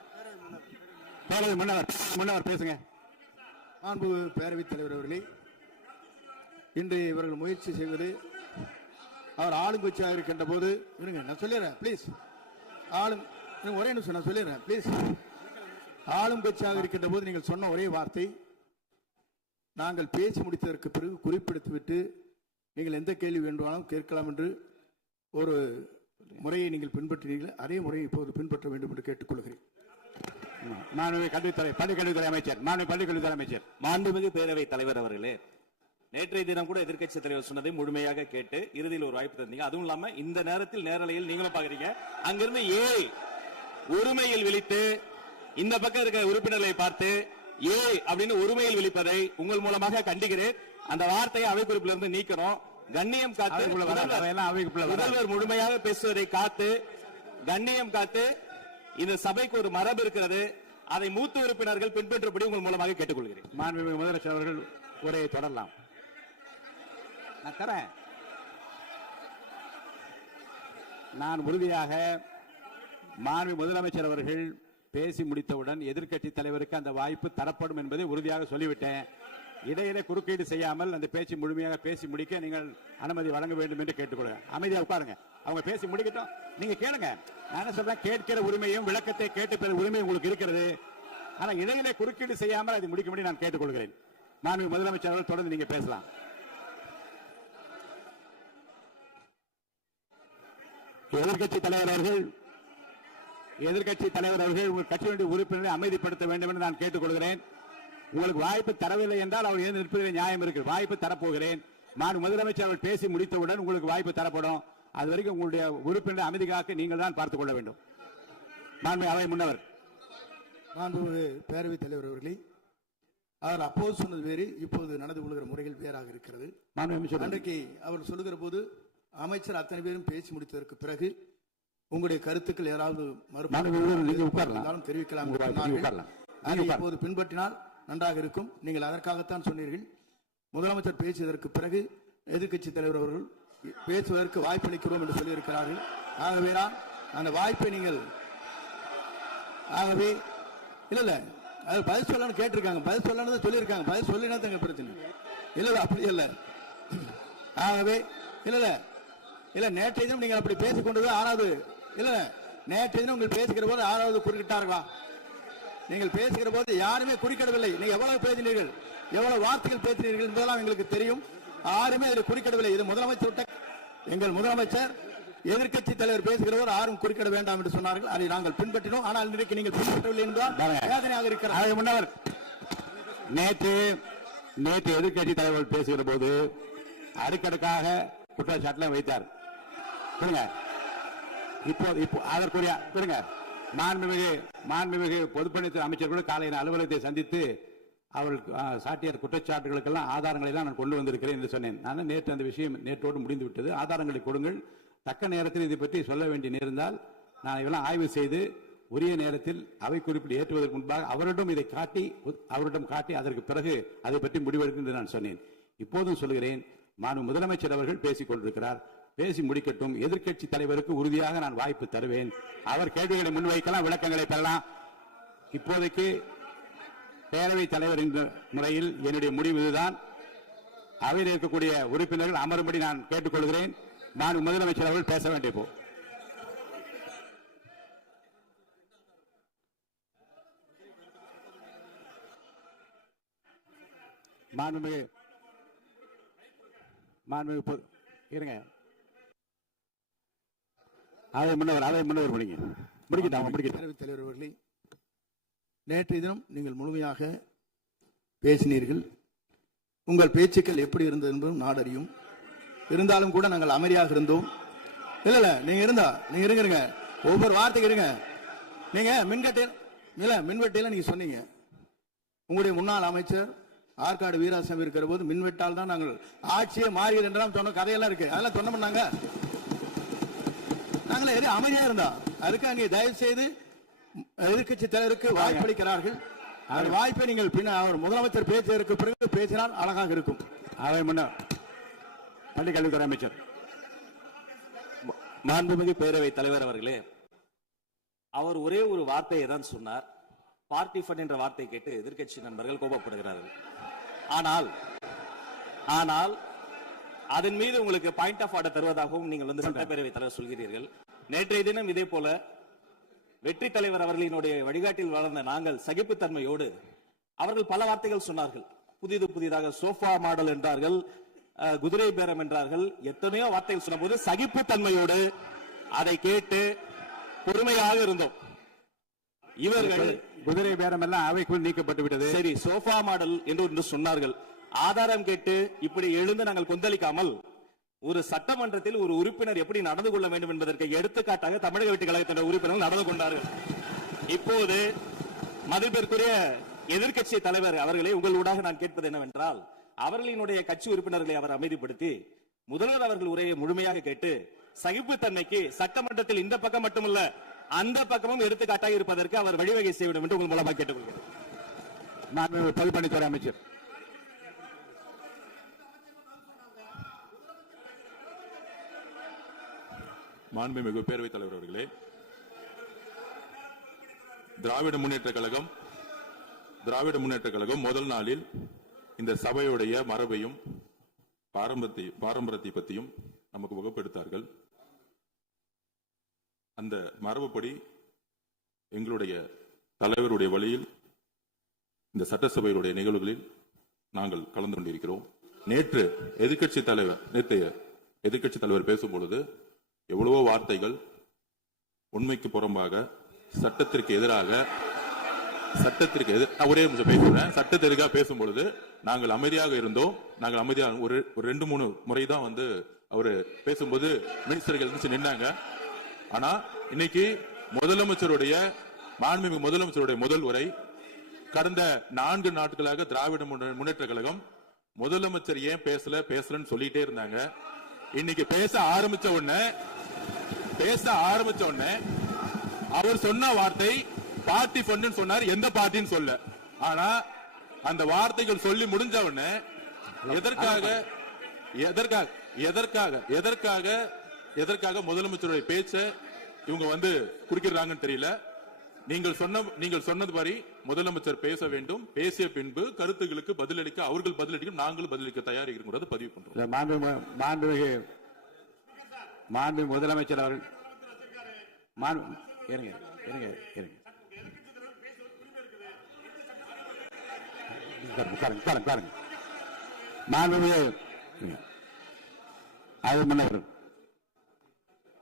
முன்னவர் பேசுங்க. மாண்பு பேரவைத் தலைவர் அவர்களே, இன்று இவர்கள் முயற்சி செய்வது, அவர் ஆளுங்கட்சியாக இருக்கின்ற போது, இருங்க நான் சொல்லிடுறேன் ப்ளீஸ். ஒரே நிமிஷம் நான் சொல்லிடுறேன் ப்ளீஸ். ஆளும் கட்சியாக இருக்கின்ற போது நீங்கள் சொன்ன ஒரே வார்த்தை, நாங்கள் பேசி முடித்ததற்கு பிறகு குறிப்பிடுத்துவிட்டு நீங்கள் எந்த கேள்வி வேண்டுமானாலும் கேட்கலாம் என்று ஒரு முறையை நீங்கள் பின்பற்றினீர்கள். அதே முறையை இப்போது பின்பற்ற வேண்டும் என்று கேட்டுக்கொள்கிறேன். பள்ளிக்கல்வித்துறை அமைச்சர், மாண்புமிகு பேரவைத் தலைவர் அவர்களே, நேற்றைய தினம் கூட எதிர்க்கட்சி தலைவர் சொன்னதை முழுமையாக கேட்டு இறுதியில் ஒரு வாய்ப்பு தந்தீங்க. அதுவும் இல்லாம இந்த நேரத்தில் நேரலையில் நீங்களும் பாக்குறீங்க. அங்கிருந்து ஒருமையில் விழித்து இந்த பக்கம் இருக்க உறுப்பினர்களை பார்த்து அப்படின்னு ஒருமையில் விழிப்பதை உங்கள் மூலமாக கண்டிக்கிறேன். அந்த வார்த்தையை அவை குறிப்பிலிருந்து நீக்கணும். கண்ணியம் காத்து முதல்வர் முழுமையாக பேசுவதை காத்து, கண்ணியம் காத்து, இந்த சபைக்கு ஒரு மரபு இருக்கிறது, அதை மூத்த உறுப்பினர்கள் பின்பற்றபடி உங்கள் மூலமாக கேட்டுக்கொள்கிறேன். மாண்புமிகு முதலமைச்சர் அவர்கள் உரையை தொடரலாம். நான் தரேன். நான் உறுதியாக மாண்புமிகு முதலமைச்சர் அவர்கள் பேசி முடித்தவுடன் எதிர்க்கட்சி தலைவருக்கு அந்த வாய்ப்பு தரப்படும் என்பதை உறுதியாக சொல்லிவிட்டேன். இடையிலே குறுக்கீடு செய்யாமல் அந்த பேச்சு முழுமையாக பேசி முடிக்க நீங்கள் அனுமதி வழங்க வேண்டும் என்று கேட்டுக்கொள்கிறேன். அமைதியா உட்காருங்க. அவங்க பேசி முடிக்கட்டும், நீங்க கேளுங்க. நான் சொல்றேன், கேட்கிற உரிமையும் விளக்கத்தை கேட்டு பெற உரிமை உங்களுக்கு இருக்கிறது. ஆனா இடையிலே குறுக்கீடு செய்யாமல் அதை முடிக்கும்படி நான் கேட்டுக்கொள்கிறேன். மாண்புமிகு முதலமைச்சர் அவர்கள் தொடர்ந்து நீங்க பேசலாம். எதிர்க்கட்சி தலைவர் அவர்கள் உங்கள் கட்சியினுடைய உறுப்பினரை அமைதிப்படுத்த வேண்டும் என்று நான் கேட்டுக்கொள்கிறேன். உங்களுக்கு வாய்ப்பு தரவில்லை என்றால் அவர் ஏன் நிற்பதில் நியாயம் இருக்கு. வாய்ப்பு தரப்போகிறேன். முதலமைச்சர் அவர்கள் பேசி முடித்தவுடன் உங்களுக்கு வாய்ப்பு தரப்படும். அது வரைக்கும் உங்களுடைய உறுப்பினரை அமைதி காக்க நீங்கள் தான் பார்த்துக் கொள்ள வேண்டும். அவை முன்னவர். பேரவைத் தலைவர் அவர்களே, அவர் அப்போது சொன்னது வேறு, இப்போது நடந்து கொள்கிற முறைகள் வேறாக இருக்கிறது. அன்றைக்கு அவர் சொல்லுகிற போது அமைச்சர் அத்தனை பேரும் பேசி முடித்ததற்கு பிறகு உங்களுடைய கருத்துக்கள் யாராவது தெரிவிக்கலாம். இப்போது பின்பற்றினால் நன்றாக இருக்கும். நீங்கள் அதற்காகத்தான் சொன்னீர்கள். முதலமைச்சர் பேசியதற்கு பிறகு எதிர்க்கட்சி தலைவர் அவர்கள் பேசுவதற்கு வாய்ப்பளிக்கிறோம் என்று சொல்லியிருக்கிறார்கள். ஆகவே அந்த வாய்ப்பை நீங்கள் இல்ல அது பதில் சொல்லணும்னு கேட்டிருக்காங்க. பதில் சொல்லணும் சொல்லியிருக்காங்க. பதில் சொல்லினா தங்க பிரச்சனை இல்ல, அப்படி இல்ல. ஆகவே இல்ல நேற்றைய தினம் நீங்கள் அப்படி பேசிக்கொண்டது ஆறாவது இல்ல. நேற்றைய தினம் உங்கள் பேசுகிற போது ஆறாவது குறுக்கிட்டார்களா? நீங்கள் பேசுகிற போது யாருமே குறுக்கிடவில்லை. நீங்க எவ்வளவு பேசினீர்கள், எவ்வளவு வார்த்தைகள் பேசினீர்கள் என்பதெல்லாம் எங்களுக்கு தெரியும். யாருமே அதில் குறுக்கிடவில்லை. இது முதலமைச்சர், எங்கள் முதலமைச்சர் எதிர்க்கட்சி தலைவர் பேசுகிறவர் யாரும் குறுக்கிட வேண்டாம் என்று சொன்னார்கள். அதை நாங்கள் பின்பற்றினோம். ஆனால் இன்றைக்கு நீங்கள் பின்பற்றவில்லை என்றால் வேதனையாக இருக்கிறார். முன்னவர் நேற்று எதிர்க்கட்சி தலைவர் பேசுகிற போது அடுக்கடுக்காக குற்றச்சாட்டுல வைத்தார். இப்போ அதற்குரிய மாண்புமிகு பொதுப்பணித்துறை அமைச்சர்கள் காலையில் அலுவலகத்தை சந்தித்து அவர்கள் சாட்டிய குற்றச்சாட்டுகளுக்கெல்லாம் ஆதாரங்களை எல்லாம் நான் கொண்டு வந்திருக்கிறேன் என்று சொன்னேன். நான் நேற்று அந்த விஷயம் நேற்றோடு முடிந்து விட்டது. ஆதாரங்களை கொடுங்கள். தக்க நேரத்தில் இதை பற்றி சொல்ல வேண்டிய நேர்ந்தால் நான் இதெல்லாம் ஆய்வு செய்து உரிய நேரத்தில் அவை குறிப்பிட்டு ஏற்றுவதற்கு முன்பாக அவரிடம் காட்டி அதற்கு பிறகு அதை பற்றி முடிவெடுக்கும் என்று நான் சொன்னேன். இப்போதும் சொல்கிறேன், மாண்பு முதலமைச்சர் அவர்கள் பேசிக் கொண்டிருக்கிறார். பேசி முடிக்கட்டும். எதிர்க்கட்சி தலைவருக்கு உறுதியாக நான் வாய்ப்பு தருவேன். அவர் கேள்விகளை முன்வைக்கலாம், விளக்கங்களை பெறலாம். இப்போதைக்கு பேரவைத் தலைவர் என்ற முறையில் என்னுடைய முடிவு இதுதான். அவையில் இருக்கக்கூடிய உறுப்பினர்கள் அமரும்படி நான் கேட்டுக்கொள்கிறேன். நான் முதலமைச்சர் அவர்கள் பேச வேண்டிய மாண்புமிகு இருங்க. அதை முன்னவர் முடிக்கிட்டாங்க. பேரவைத் தலைவர் அவர்களே, நேற்றைய தினம் நீங்கள் முழுமையாக பேசினீர்கள். உங்கள் பேச்சுக்கள் எப்படி இருந்தது என்பதும் நாடறியும். இருந்தாலும் கூட நாங்கள் அமைதியாக இருந்தோம். இல்ல நீங்க இருங்க. ஒவ்வொரு வார்த்தைக்கு இருங்க. நீங்க மின்வெட்டில நீங்க சொன்னீங்க, உங்களுடைய முன்னாள் அமைச்சர் ஆற்காடு வீராசாமி இருக்கிற போது மின்வெட்டால் தான் நாங்கள் ஆட்சியே மாறியது என்றெல்லாம் சொன்ன கதையெல்லாம் இருக்கு. அதெல்லாம் சொன்ன பண்ணாங்க. நாங்களே அமைதியா இருந்தா அதுக்கு அங்கே தயவு செய்து எதிர்கட்சி தலைவருக்கு வாய்ப்பளிக்கிறார்கள். அந்த வாய்ப்பை நீங்கள் அவர் முதலமைச்சர் பேச்சதற்கு பிறகு பேசினால் அழகாக இருக்கும். அதை முன்னர் பள்ளிக்கல்வித்துறை அமைச்சர். மாண்புமிகு பேரவைத் தலைவர் அவர்களே, அவர் ஒரே ஒரு வார்த்தையை தான் சொன்னார். பார்ட்டி ஃபண்ட் என்ற வார்த்தை கேட்டு எதிர்க்கட்சி நண்பர்கள் கோபப்படுகிறார்கள். ஆனால் அதன் மீது உங்களுக்கு பாயிண்ட் ஆஃப் ஆர்டர் தருவதாகவும் நீங்கள் சட்டப்பேரவைத் தலைவர் சொல்கிறீர்கள். நேற்றைய தினம் இதே போல வெற்றி தலைவர் அவர்களினுடைய வழிகாட்டில் வளர்ந்த நாங்கள் சகிப்புத்தன்மையோடு அவர்கள் பல வார்த்தைகள் சொன்னார்கள். புதிதாக சோஃபா மாடல் என்றார்கள், குதிரை பேரம் என்றார்கள், எத்தனையோ வார்த்தைகள் சொன்ன போது சகிப்புத்தன்மையோடு அதை கேட்டு பொறுமையாக இருந்தோம். இவர்கள் குதிரை பேரம் எல்லாம் அவைக்குள் நீக்கப்பட்டு விட்டது. சரி, சோஃபா மாடல் என்று சொன்னார்கள். ஆதாரம் கேட்டு இப்படி எழுந்து நாங்கள் கொந்தளிக்காமல் ஒரு சட்டமன்றத்தில் ஒரு உறுப்பினர் எப்படி நடந்து கொள்ள வேண்டும் என்பதற்கு எடுத்துக்காட்டாக தமிழக வெற்றி கழகத்தின் உறுப்பினர்கள் நடந்து கொண்டார்கள். இப்போது மதிப்பிற்குரிய எதிர்க்கட்சி தலைவர் அவர்களை உங்களூடாக நான் கேட்பது என்னவென்றால், அவர்களினுடைய கட்சி உறுப்பினர்களை அவர் அமைதிப்படுத்தி முதல்வர் அவர்கள் உரையை முழுமையாக கேட்டு சகிப்புத்தன்மைக்கு சட்டமன்றத்தில் இந்த பக்கம் மட்டுமல்ல அந்த பக்கமும் எடுத்துக்காட்டாக இருப்பதற்கு அவர் வழிவகை செய்ய வேண்டும் என்று உங்கள் மூலமாக கேட்டுக்கொள்கிறேன். பொதுப்பணித்துறை அமைச்சர். மாண்புமிகு பேரவைத் தலைவர் அவர்களே, திராவிட முன்னேற்ற கழகம் முதல் நாளில் இந்த சபையுடைய மரபையும் பாரம்பரியத்தை பற்றியும் நமக்கு வகுப்படுத்தார்கள். அந்த மரபுப்படி எங்களுடைய தலைவருடைய வழியில் இந்த சட்டசபையுடைய நிகழ்வுகளில் நாங்கள் கலந்து கொண்டிருக்கிறோம். நேற்றைய எதிர்க்கட்சி தலைவர் பேசும் பொழுது எவ்வளவோ வார்த்தைகள் உண்மைக்கு புறம்பாக சட்டத்திற்கு எதிராக ஒரே நிமிஷம் பேசுறேன். சட்டத்திற்காக பேசும் பொழுது நாங்கள் அமைதியாக இருந்தோம். நாங்கள் அமைதியாக ஒரு 2-3 முறை தான் அவரு பேசும்போது மினிஸ்டர்கள் நின்னாங்க. ஆனா இன்னைக்கு மாண்புமிகு முதலமைச்சருடைய முதல் உரை, கடந்த 4 நாட்களாக திராவிட முன்னேற்ற கழகம் முதலமைச்சர் ஏன் பேசலன்னு சொல்லிட்டே இருந்தாங்க. இன்னைக்கு பேச ஆரம்பிச்ச உடனே அவர் சொன்ன வார்த்தை பார்ட்டி ஃபண்ட் சொன்னார். எந்த பார்ட்டின்னு சொல்ல. ஆனா அந்த வார்த்தைகள் சொல்லி முடிஞ்ச உடனே எதற்காக முதலமைச்சருடைய பேச்ச இவங்க குறுக்கிறாங்கன்னு தெரியல. நீங்கள் சொன்னது மாதிரி முதலமைச்சர் பேச வேண்டும். பேசிய பின்பு கருத்துக்களுக்கு பதிலளிக்க அவர்கள் பதிலளிக்கும், நாங்களும் பதிலளிக்க தயார் இருக்கிறது பதிவு பண்றோம். மாண்புமிகு முதலமைச்சர் அவர்கள்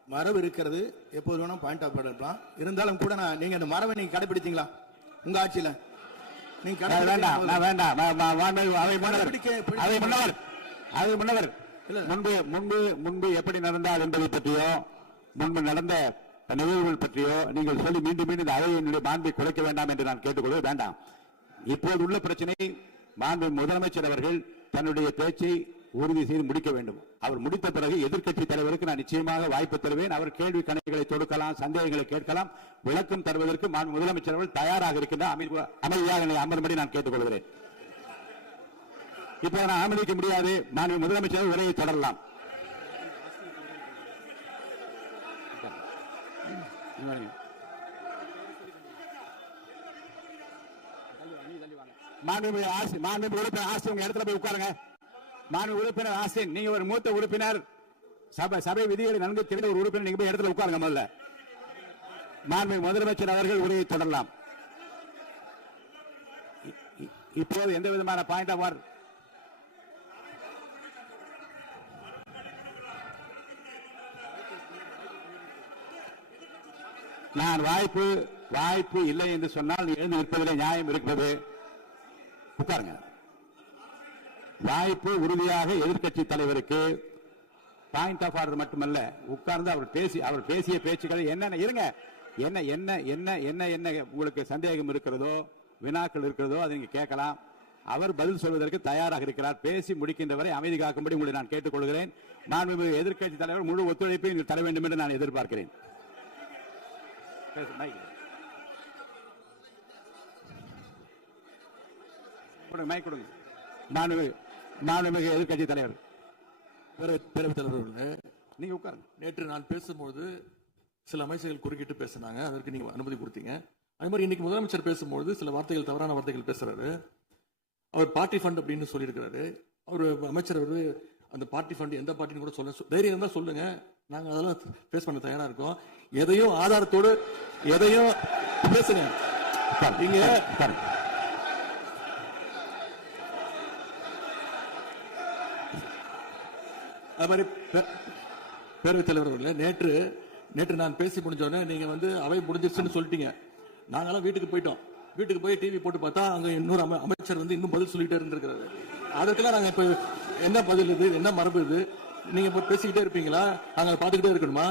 மரபு இருக்கிறது, எப்போது வேணும் பாயிண்ட் ஆஃப் ஆர்டர் இருக்கலாம். இருந்தாலும் கூட நீங்க அந்த மரபை நீங்க கடைபிடிச்சீங்களா உங்க ஆட்சியில? நீங்க முன்பு எப்படி நடந்தால் என்பதை பற்றியோ முன்பு நடந்த நிகழ்வுகள் பற்றியோ நீங்கள் சொல்லி மீண்டும் இந்த அவையினுடைய மாண்பை குறைக்க வேண்டாம் என்று நான் கேட்டுக்கொள்வது வேண்டாம். இப்போது உள்ள பிரச்சனை, மாண்பு முதலமைச்சர் அவர்கள் தன்னுடைய பேச்சை உறுதி செய்து முடிக்க வேண்டும். அவர் முடித்த பிறகு எதிர்க்கட்சி தலைவருக்கு நான் நிச்சயமாக வாய்ப்பு தருவேன். அவர் கேள்வி கணைகளை தொடுக்கலாம், சந்தேகங்களை கேட்கலாம், விளக்கம் தருவதற்கு மாண்பு முதலமைச்சர் அவர்கள் தயாராக இருக்கின்றார். அமைதியாக அமரும்படி நான் கேட்டுக்கொள்கிறேன். இப்ப நான் அனுமதிக்க முடியாது. மாண்பு முதலமைச்சர் உரையை தொடரலாம். மாண்பு உறுப்பினர் ஆசின் உங்க இடத்துல போய் உட்காருங்க. மாண்பு உறுப்பினர் ஆசின், நீங்க ஒரு மூத்த உறுப்பினர், சபை விதிகளை நன்கு தெரிந்த ஒரு உறுப்பினர், நீங்க போய் இடத்துல உட்காருங்க. முதல்ல மாண்பு முதலமைச்சர் அவர்கள் உரையை தொடரலாம். இப்போது எந்த விதமான பாயிண்ட் ஆஃப் ஆர்டர் நான் வாய்ப்பு இல்லை என்று சொன்னால் நீ எழுந்து நிற்பதிலே நியாயம் இருக்கிறது. உட்காருங்க. வாய்ப்பு உறுதியாக எதிர்க்கட்சி தலைவருக்கு பாயிண்ட் ஆஃப் ஆர்டர் மட்டுமல்ல, உட்கார்ந்து அவர் பேசிய பேச்சுக்களை என்னென்ன இருங்க, என்ன என்ன என்ன என்ன என்ன உங்களுக்கு சந்தேகம் இருக்கிறதோ, வினாக்கள் இருக்கிறதோ அதை நீங்க கேட்கலாம். அவர் பதில் சொல்வதற்கு தயாராக இருக்கிறார். பேசி முடிக்கின்ற வரை அமைதி காக்கும்படி உங்களை நான் கேட்டுக்கொள்கிறேன். மாண்புமிகு எதிர்க்கட்சி தலைவர் முழு ஒத்துழைப்பை நீங்கள் தர வேண்டும் என்று நான் எதிர்பார்க்கிறேன். மைக் கொடுங்க. மாண்புமிகு எதிர்க்கட்சி தலைவர் பேரவைத் தலைவர் நீங்க உட்காருங்க. நேற்று நான் பேசும்போது சில அமைச்சர்கள் குறுக்கிட்டு பேசினாங்க, அதற்கு நீங்க அனுமதி கொடுத்தீங்க. அதே மாதிரி இன்னைக்கு முதலமைச்சர் பேசும்போது சில வார்த்தைகள், தவறான வார்த்தைகள் பேசுறாரு. அவர் பார்ட்டி ஃபண்ட் அப்படின்னு சொல்லியிருக்கிறாரு. அவர் அமைச்சர் அந்த பார்ட்டி ஃபண்ட் எந்த பார்ட்டின்னு கூட சொல்ல தைரியம் இருந்தா சொல்லுங்க, நாங்க அதெல்லாம் ஃபேஸ் பண்ண தயாரா இருக்கோம். எதையும் ஆதாரத்தோடு எதையும் பேசுங்க. நீங்க அது மாதிரி பேரவைத் தலைவர் அவர்களே, நேற்று நான் பேசி முடிஞ்சோடனே நீங்க அவை முடிஞ்சிருச்சுன்னு சொல்லிட்டீங்க. நாங்கெல்லாம் வீட்டுக்கு போயிட்டோம். வீட்டுக்கு போய் டிவி போட்டு பார்த்தா அங்க இன்னொரு அமைச்சர் இன்னும் பதில் சொல்லிட்டே இருந்திருக்கிறாரு. அதுக்கெல்லாம் நாங்க இப்ப என்ன பதில் இது, என்ன மரபு இது? நீங்க இப்ப பேசிக்கிட்டே இருப்பீங்களா? நாங்க பாத்துக்கிட்டே இருக்கணுமா?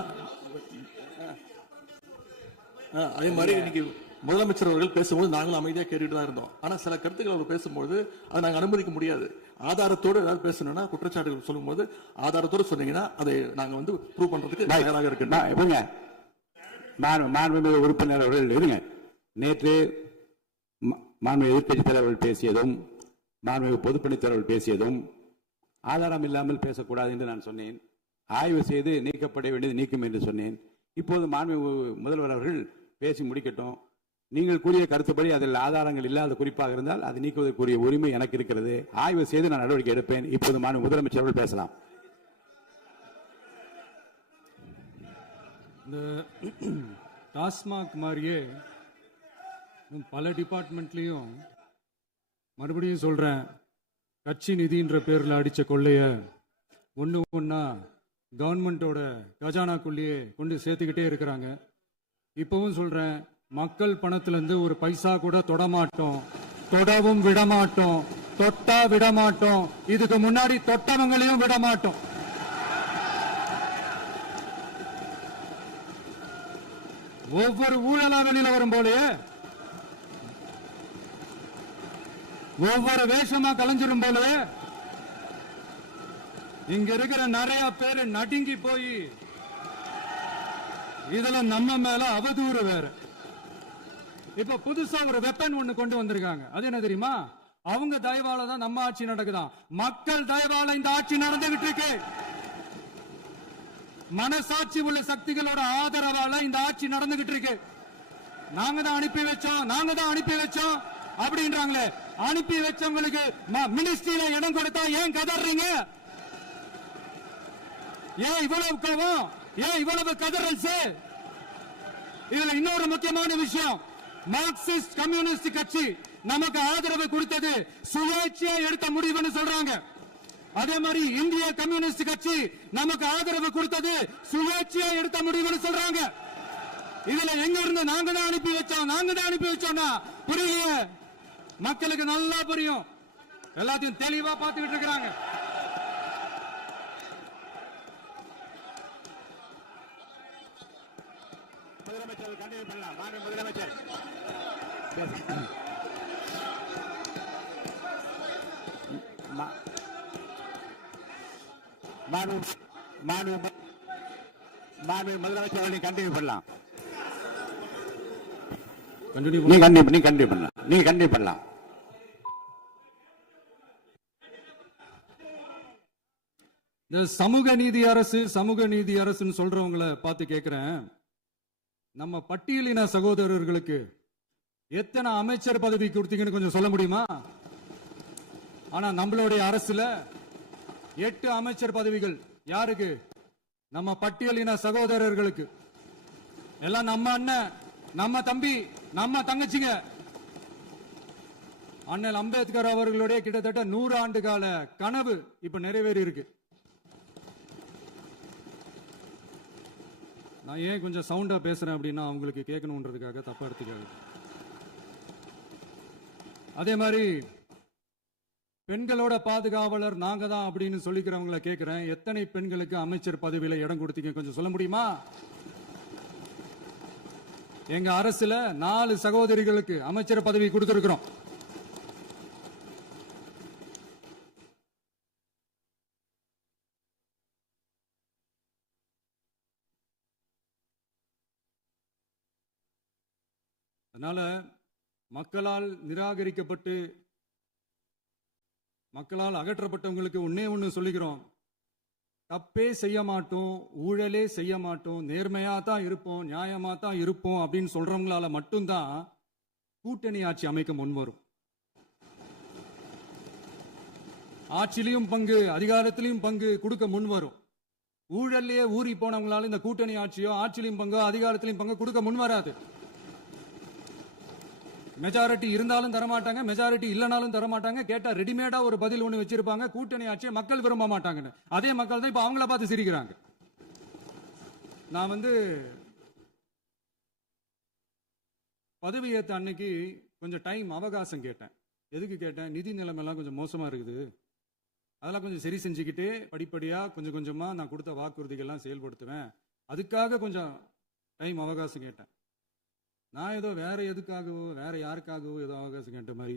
அதே மாதிரி இன்னைக்கு முதலமைச்சர் அவர்கள் பேசும்போது நாங்களும் அமைதியா கேட்டுட்டு தான் இருந்தோம். ஆனா சில கருத்துக்கள் அவர் பேசும்போது அதை நாங்க அனுமதிக்க முடியாது. ஆதாரத்தோடு ஏதாவது பேசணும்னா, குற்றச்சாட்டுகள் சொல்லும் போது ஆதாரத்தோடு சொன்னீங்கன்னா அதை நாங்க ப்ரூவ் பண்றதுக்கு தயாராக இருக்கணும். மாண்புமிகு உறுப்பினர் அவர்கள் இருங்க. நேற்று மாண்புமிகு எதிர்க்கட்சி தலைவர்கள் பேசியதும், மாண்புமிகு பொதுப்பணித் தலைவர்கள் பேசியதும் ஆதாரம் இல்லாமல் பேசக்கூடாது என்று நான் சொன்னேன். ஆய்வு செய்து நீக்கப்பட வேண்டியது நீக்கும் என்று சொன்னேன். இப்போது மாண்புமிகு முதல்வர் அவர்கள் பேசி முடிக்கட்டும். நீங்கள் கூறிய கருத்துப்படி அதில் ஆதாரங்கள் இல்லாத குறிப்பாக இருந்தால் அது நீக்குவதற்குரிய உரிமை எனக்கு இருக்கிறது. ஆய்வு செய்து நான் நடவடிக்கை எடுப்பேன். இப்போது மாண்புமிகு முதலமைச்சர் அவர்கள் பேசலாம். இந்த டாஸ்மாக் மாதிரியே பல டிபார்ட்மெண்ட்லயும் மறுபடியும் சொல்றேன், கட்சி நிதின்ற பேர்ல அடிச்ச கொள்ளைய ஒன்னா கவர்மெண்டோட கஜானாக்குள்ளேயே கொண்டு சேர்த்துக்கிட்டே இருக்கிறாங்க. இப்பவும் சொல்றேன், மக்கள் பணத்துல இருந்து ஒரு பைசா கூட தொடமாட்டோம், தொடவும் விடமாட்டோம், தொட்டா விடமாட்டோம், இதுக்கு முன்னாடி தொட்டவங்களையும் விடமாட்டோம். ஒவ்வொரு ஊழலா வெளியில வரும் போலயே, ஒவ்வொரு வேஷமா கலைஞ்சிரும் போலயே இங்க இருக்கிற நிறைய பேரு நடுங்கி போய் இதுல நம்ம மேல அவதூறு வேற. இப்ப புதுசா ஒரு வெப்பன் ஒண்ணு கொண்டு வந்திருக்காங்க. அது என்ன தெரியுமா? அவங்க தயவால தான் நம்ம ஆட்சி நடக்குதான். மக்கள் தயவால இந்த ஆட்சி நடந்துகிட்டு இருக்கு. மனசாட்சி உள்ள சக்திகளோட ஆதரவால இந்த ஆட்சி நடந்துகிட்டு இருக்கு. நாங்க தான் அனுப்பி வச்சோம் அப்படின்றாங்களே. அனுப்பி வச்சவங்களுக்கு மினிஸ்ட்ரியில இடம் கொடுத்தா ஏன் கதறீங்க? ஏன் இவ்வளவு கோவம்? ஏன் இவ்வளவு கதறல்? இதுல இன்னொரு முக்கியமான விஷயம், மார்க்சிஸ்ட் கம்யூனிஸ்ட் கட்சி நமக்கு ஆதரவு கொடுத்தது சுயேட்சையா எடுத்த முடிவுன்னு சொல்றாங்க. அதே மாதிரி இந்திய கம்யூனிஸ்ட் கட்சி நமக்கு ஆதரவு கொடுத்தது சுயேட்சையா எடுத்த முடிவுன்னு சொல்றாங்க. இதுல எங்க இருந்து நாங்க தான் அனுப்பி வச்சோம்னா புரியலையே. மக்களுக்கு நல்லா புரியும். எல்லாத்தையும் தெளிவா பார்த்துக்கிட்டு இருக்கிறாங்க. முதலமைச்சர் கண்டினியூ பண்ணலாம். முதலமைச்சர் முதலமைச்சர் கண்டினியூ பண்ணலாம். நீங்க கண்டினியூ பண்ணலாம். இந்த சமூக நீதி அரசுன்னு சொல்றவங்களை பார்த்து கேட்கிறேன், நம்ம பட்டியலின சகோதரர்களுக்கு எத்தனை அமைச்சர் பதவி கொடுத்தீங்கன்னு கொஞ்சம் சொல்ல முடியுமா? ஆனா நம்மளுடைய அரசுல 8 அமைச்சர் பதவிகள் யாருக்கு? நம்ம பட்டியலின சகோதரர்களுக்கு. எல்லாம் நம்ம அண்ணன், நம்ம தம்பி, நம்ம தங்கச்சிங்க. அண்ணல் அம்பேத்கர் அவர்களுடைய கிட்டத்தட்ட 100 ஆண்டு கால கனவு இப்ப நிறைவேறி இருக்கு. நான் ஏன் கொஞ்சம் சவுண்டா பேசுறேன் அப்படின்னா அவங்களுக்கு கேட்கணுன்றதுக்காக தப்பா எடுத்துக்காது. அதே மாதிரி பெண்களோட பாதுகாவலர் நாங்க தான் அப்படின்னு சொல்லிக்கிறவங்கள கேட்கிறேன், எத்தனை பெண்களுக்கு அமைச்சர் பதவியில இடம் கொடுத்தீங்க கொஞ்சம் சொல்ல முடியுமா? எங்க அரசுல 4 சகோதரிகளுக்கு அமைச்சர் பதவி கொடுத்திருக்கிறோம். அதனால மக்களால் நிராகரிக்கப்பட்டு மக்களால் அகற்றப்பட்டவங்களுக்கு ஒன்னே ஒன்று சொல்லிக்கிறோம், தப்பே செய்ய மாட்டோம், ஊழலே செய்ய மாட்டோம், நேர்மையா தான் இருப்போம், நியாயமா தான் இருப்போம் அப்படின்னு சொல்றவங்களால மட்டும்தான் கூட்டணி ஆட்சி அமைக்க முன்வரும். ஆட்சியிலையும் பங்கு அதிகாரத்திலையும் பங்கு கொடுக்க முன்வரும். ஊழல்லையே ஊறி போனவங்களால இந்த கூட்டணி ஆட்சியோ ஆட்சியிலையும் பங்கோ அதிகாரத்திலையும் பங்கு கொடுக்க முன்வராது. மெஜாரிட்டி இருந்தாலும் தரமாட்டாங்க, மெஜாரிட்டி இல்லைனாலும் தரமாட்டாங்க. கேட்டா ரெடிமேடா ஒரு பதில் ஒண்ணு வச்சிருப்பாங்க, கூட்டணி ஆட்சியை மக்கள் விரும்ப மாட்டாங்கன்னு. அதே மக்கள் தான் இப்ப அவங்கள பார்த்து சிரிக்கிறாங்க. நான் பதவி ஏத்த அன்னைக்கு கொஞ்சம் டைம் அவகாசம் கேட்டேன். எதுக்கு கேட்டேன்? நிதி நிலைமைலாம் கொஞ்சம் மோசமா இருக்குது, அதெல்லாம் கொஞ்சம் சரி செஞ்சுக்கிட்டு படிப்படியா கொஞ்சம் கொஞ்சமா நான் கொடுத்த வாக்குறுதிகள்லாம் செயல்படுத்துவேன், அதுக்காக கொஞ்சம் டைம் அவகாசம் கேட்டேன். நான் ஏதோ வேற எதுக்காகவோ வேற யாருக்காகவோ ஏதோ அவகாசம் கேட்ட மாதிரி.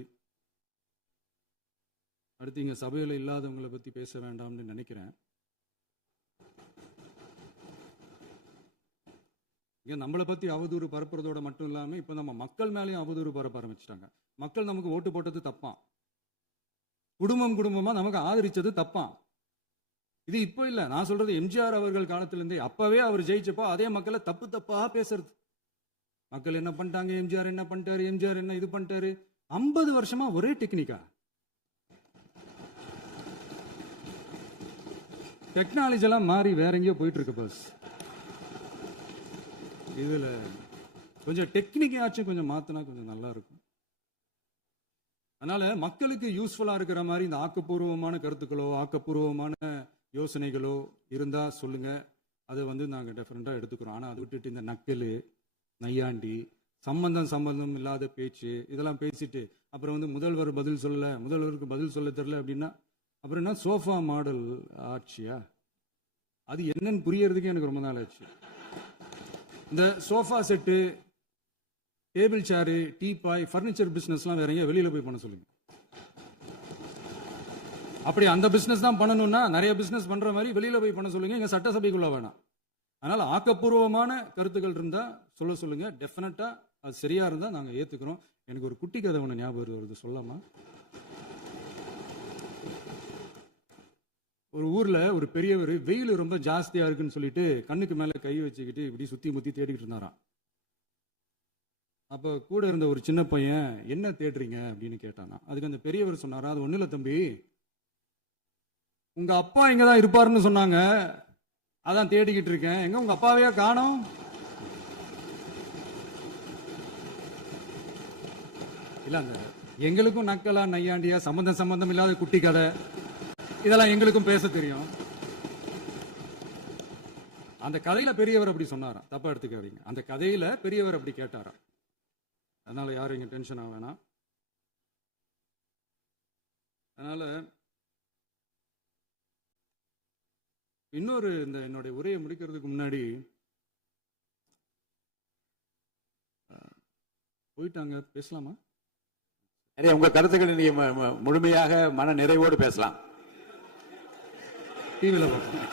அடுத்து இங்க சபையில இல்லாதவங்களை பத்தி பேச வேண்டாம்னு நினைக்கிறேன். இங்க நம்மளை பத்தி அவதூறு பரப்புறதோட மட்டும் இல்லாம இப்ப நம்ம மக்கள் மேலேயும் அவதூறு பரப்ப ஆரம்பிச்சிட்டாங்க. மக்கள் நமக்கு ஓட்டு போட்டது தப்பான், குடும்பமா நமக்கு ஆதரிச்சது தப்பான். இது இப்போ இல்ல, நான் சொல்றது எம்ஜிஆர் அவர்கள் காலத்திலிருந்தே. அப்பவே அவர் ஜெயிச்சப்போ அதே மக்களை தப்பு தப்பா பேசுறது. மக்கள் என்ன பண்ணிட்டாங்க, எம்ஜிஆர் என்ன பண்ணிட்டாரு, எம்ஜிஆர் என்ன இது பண்ணிட்டாரு. 50 வருஷமா ஒரே டெக்னிக்கா? டெக்னாலஜி எல்லாம் மாறி வேற எங்கேயோ போயிட்டு இருக்கு பஸ். இதுல கொஞ்சம் டெக்னிக் ஆச்சும் கொஞ்சம் மாத்தினா கொஞ்சம் நல்லா இருக்கும். அதனால மக்களுக்கு யூஸ்ஃபுல்லா இருக்கிற மாதிரி இந்த ஆக்கப்பூர்வமான கருத்துக்களோ ஆக்கப்பூர்வமான யோசனைகளோ இருந்தா சொல்லுங்க, அதை நாங்க டெஃபரெண்டா எடுத்துக்கிறோம். ஆனா அதை விட்டுட்டு இந்த நக்கலு நையாண்டி சம்பந்தம் இல்லாத பேச்சு இதெல்லாம் பேசிட்டு அப்புறம் முதல்வர் பதில் சொல்லல, முதல்வருக்கு பதில் சொல்ல தெரியல அப்படின்னா அப்புறம் என்ன சோஃபா மாடல் ஆட்சியா? அது என்னன்னு புரியறதுக்கே எனக்கு ரொம்ப நாள் ஆச்சு. இந்த sofa set, table chair, teapoy, furniture பிசினஸ்லாம் வேற எங்கேயா வெளியில போய் பண்ண சொல்லுங்க. அப்படி அந்த பிசினஸ் தான் பண்ணணும்னா நிறைய பிசினஸ் பண்ற மாதிரி வெளியில போய் பண்ண சொல்லுங்க, இங்க சட்டசபைக்குள்ள வேணாம். அதனால ஆக்கப்பூர்வமான கருத்துக்கள் இருந்தா சொல்லுங்க, டெஃபினட்டா அது சரியா இருந்தா நாங்க ஏத்துக்கிறோம். எனக்கு ஒரு குட்டி கதை ஒண்ணு ஞாபகம் வருது, சொல்லாமா? ஒரு ஊர்ல ஒரு பெரியவர் வெயில் ரொம்ப ஜாஸ்தியா இருக்குன்னு சொல்லிட்டு கண்ணுக்கு மேல கை வச்சுக்கிட்டு இப்படி சுத்தி முத்தி தேடிக்கிட்டு இருந்தாராம். அப்ப கூட இருந்த ஒரு சின்ன பையன் என்ன தேடுறீங்க அப்படின்னு கேட்டானா. அதுக்கு அந்த பெரியவர் சொன்னாரா, அது ஒண்ணு இல்ல தம்பி, உங்க அப்பா இங்கதான் இருப்பாருன்னு சொன்னாங்க, அதான் தேடிக்கிட்டு இருக்கேன், எங்க உங்க அப்பாவையா காணோம்? இல்ல அந்த எங்களுக்கும் நக்கலா நையாண்டியா சம்பந்தம் இல்லாத குட்டி கதை இதெல்லாம் எங்களுக்கும் பேச தெரியும். அந்த கதையில பெரியவர் அப்படி சொன்னாராம், தப்பா எடுத்துக்காதீங்க. அந்த கதையில பெரியவர் அப்படி கேட்டாராம். அதனால யாரும் இங்க டென்ஷன் ஆக வேணாம். அதனால இன்னொரு இந்த என்னுடைய உரையை முடிக்கிறதுக்கு முன்னாடி போயிட்டாங்க, பேசலாமா? உங்க கருத்துக்களை நீங்க முழுமையாக மன நிறைவோடு பேசலாம். டிவியில் பார்ப்போம்.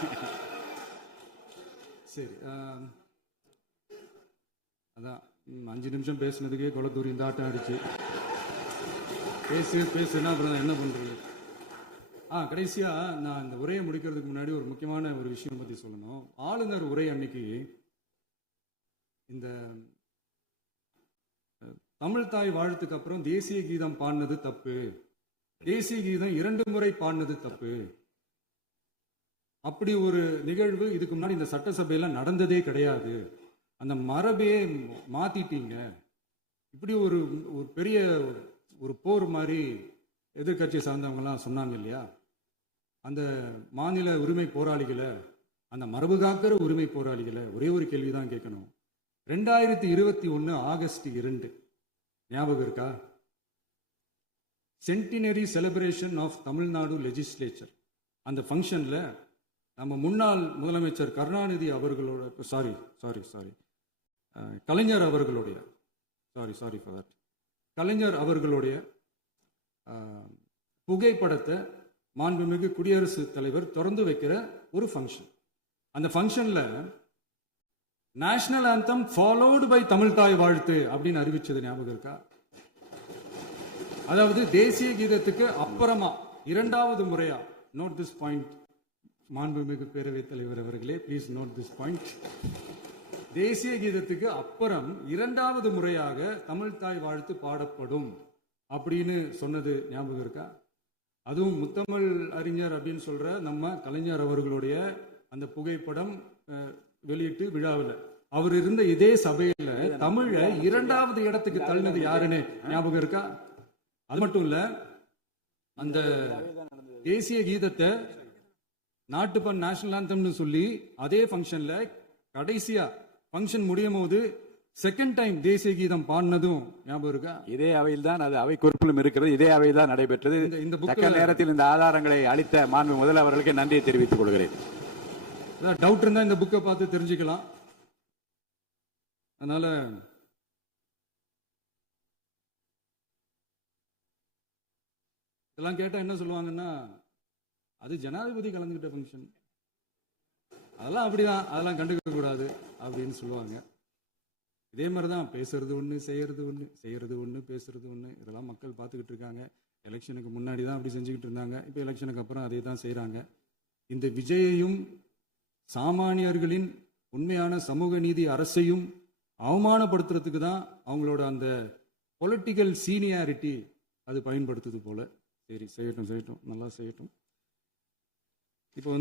சரி, அதான் 5 நிமிஷம் பேசுனதுக்கே கொளத்தூரி இந்த ஆட்டம் அடிச்சு பேசுனா அப்புறம் என்ன பண்றது? கடைசியா நான் இந்த உரையை முடிக்கிறதுக்கு முன்னாடி ஒரு முக்கியமான ஒரு விஷயம் பத்தி சொல்லணும். ஆளுநர் உரை அன்னைக்கு இந்த தமிழ் தாய் வாழ்த்துக்கு அப்புறம் தேசிய கீதம் பாடினது தப்பு, தேசிய கீதம் 2 முறை பாடினது தப்பு, அப்படி ஒரு நிகழ்வு இதுக்கு முன்னாடி இந்த சட்டசபையில நடந்ததே கிடையாது, அந்த மரபையே மாத்திட்டீங்க, இப்படி ஒரு பெரிய ஒரு போர் மாதிரி எதிர்கட்சி சார்ந்தவங்கலாம் சொன்னாங்க இல்லையா? அந்த மாநில உரிமை போராளிகளை அந்த மரபு காக்கிற உரிமை போராளிகளை ஒரே ஒரு கேள்விதான் கேட்கணும். 2021 ஆகஸ்ட் 2 ஞாபகம் இருக்கா? Centenary celebration of Tamil Nadu legislature. அந்த ஃபங்க்ஷன்ல நம்ம முன்னாள் முதலமைச்சர் கருணாநிதி அவர்களோட கலைஞர் அவர்களுடைய கலைஞர் அவர்களுடைய புகைப்படத்தை மாண்புமிகு குடியரசுத் தலைவர் திறந்து வைக்கிற ஒரு ஃபங்க்ஷன். அந்த ஃபங்க்ஷன்ல national anthem followed by Tamil தாய் வாழ்த்து அப்படின்னு அறிவிச்சது ஞாபகம் இருக்கா? அதாவது தேசிய கீதத்துக்கு அப்புறமா இரண்டாவது முறையா, நோட் திஸ் பாயிண்ட் மாண்புமிகு பேரவைத் தலைவர் அவர்களே, ப்ளீஸ் நோட் திஸ் பாயிண்ட். தேசிய கீதத்துக்கு அப்புறம் இரண்டாவது முறையாக தமிழ் தாய் வாழ்த்து பாடப்படும் அப்படின்னு சொன்னது ஞாபகம் இருக்கா? அதுவும் முத்தமிழ் அறிஞர் அப்படின்னு சொல்ற நம்ம கலைஞர் அவர்களுடைய அந்த புகைப்படம் வெளியிட்டு விழாவில் அவர் இருந்த இதே சபையில தமிழை இரண்டாவது இடத்துக்கு தள்ளினது யாருன்னு ஞாபகம் இருக்கா? அது மட்டும் இல்ல, அந்த தேசிய கீதத்தை நாட்டுப்பண் நேஷனல் ஆந்தம்னு சொல்லி அதே ஃபங்க்ஷன்ல கடைசியா ஃபங்க்ஷன் முடியும் போது செகண்ட் டைம் தேசிய கீதம் பாடினதும் ஞாபகம் இருக்கா? இதே அவையில் தான், அது அவை குறிப்பிலும் இருக்கிறது, இதே அவையில் தான் நடைபெற்றது. இந்த தக்க நேரத்தில் இந்த ஆதாரங்களை அளித்த மாண்பு முதல்வர்களுக்கு நன்றியை தெரிவித்துக் கொள்கிறேன். டவுட் இருந்தா இந்த புக்கை பார்த்து தெரிஞ்சுக்கலாம். அதனால இதெல்லாம் கேட்டா என்ன சொல்லுவாங்கன்னா, அது ஜனாதிபதி கலந்துகிட்ட ஃபங்க்ஷன், அதெல்லாம் அப்படிதான், அதெல்லாம் கண்டுக்க கூடாது அப்படின்னு சொல்லுவாங்க. இதே மாதிரிதான் பேசுறது ஒண்ணு, செய்யறது ஒண்ணு, செய்யறது ஒண்ணு, பேசுறது ஒண்ணு. இதெல்லாம் மக்கள் பார்த்துக்கிட்டு இருக்காங்க. எலெக்ஷனுக்கு முன்னாடி தான் அப்படி செஞ்சுக்கிட்டு இருந்தாங்க. இப்போ எலெக்ஷனுக்கு அப்புறம் அதே தான் செய்யறாங்க. இந்த விஜயையும் சாமானியர்களின் உண்மையான சமூக நீதி அரசையும் அவமானப்படுத்துறதுக்கு தான் அவங்களோட அந்த பொலிட்டிக்கல் சீனியாரிட்டி அது பயன்படுத்துது போல. சரி, செய்யட்டும், நல்லா செய்யட்டும். இப்போ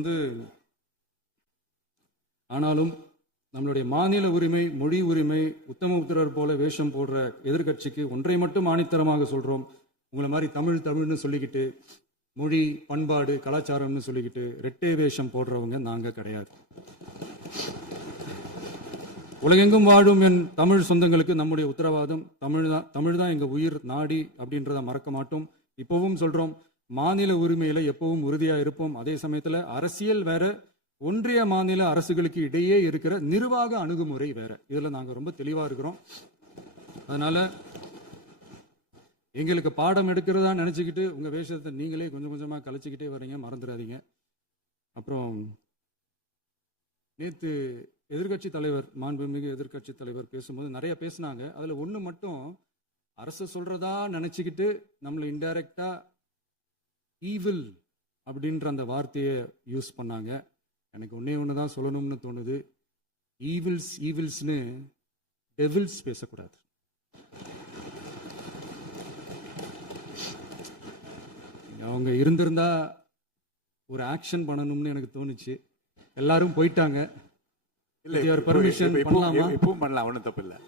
ஆனாலும் நம்மளுடைய மாநில உரிமை, மொழி உரிமை, உத்தமபுத்திரர் போல வேஷம் போடுற எதிர்கட்சிக்கு ஒன்றை மட்டும் ஆணித்தரமாக சொல்றோம். உங்களை மாதிரி தமிழ்னு சொல்லிக்கிட்டு, மொழி, பண்பாடு, கலாச்சாரம்னு சொல்லிக்கிட்டு ரெட்டை வேஷம் போடுறவங்க நாங்க கிடையாது. உலகெங்கும் வாழும் என் தமிழ் சொந்தங்களுக்கு நம்முடைய உத்தரவாதம் தமிழ் தான் எங்க உயிர் நாடி அப்படின்றத மறக்க மாட்டோம். இப்பவும் சொல்றோம், மாநில உரிமையில எப்பவும் உறுதியா இருப்போம். அதே சமயத்துல அரசியல் வேற, ஒன்றிய மாநில அரசுகளுக்கு இடையே இருக்கிற நிர்வாக அணுகுமுறை வேற. இதுல நாங்க ரொம்ப தெளிவா இருக்கிறோம். அதனால எங்களுக்கு பாடம் எடுக்கிறதா நினைச்சுக்கிட்டு உங்க வேஷத்தை நீங்களே கொஞ்சம் கொஞ்சமா கலைச்சிக்கிட்டே வர்றீங்க, மறந்துடாதீங்க. அப்புறம் நேத்து எதிர்கட்சி தலைவர், மாண்புமிகு எதிர்கட்சி தலைவர் பேசும்போது நிறைய பேசினாங்க. அதுல ஒண்ணு மட்டும் அரசு சொல்றதா நினைச்சுக்கிட்டு நம்மளை இன்டைரக்டா ஈவில் அப்படின்ற அந்த வார்த்தையை யூஸ் பண்ணாங்க. எனக்கு ஒன்னே ஒண்ணுதான் சொல்லணும்னு தோணுது. ஈவில்ஸ்னு டெவில்ஸ் பேசக்கூடாது. அவங்க இருந்திருந்தா ஒரு ஆக்ஷன் பண்ணணும்னு எனக்கு தோணுச்சு. எல்லாரும் போயிட்டாங்க. பர்மிஷன் பண்ணலாமா? இப்பவும் பண்ணலாம், ஒன்றும் தப்பு இல்லை.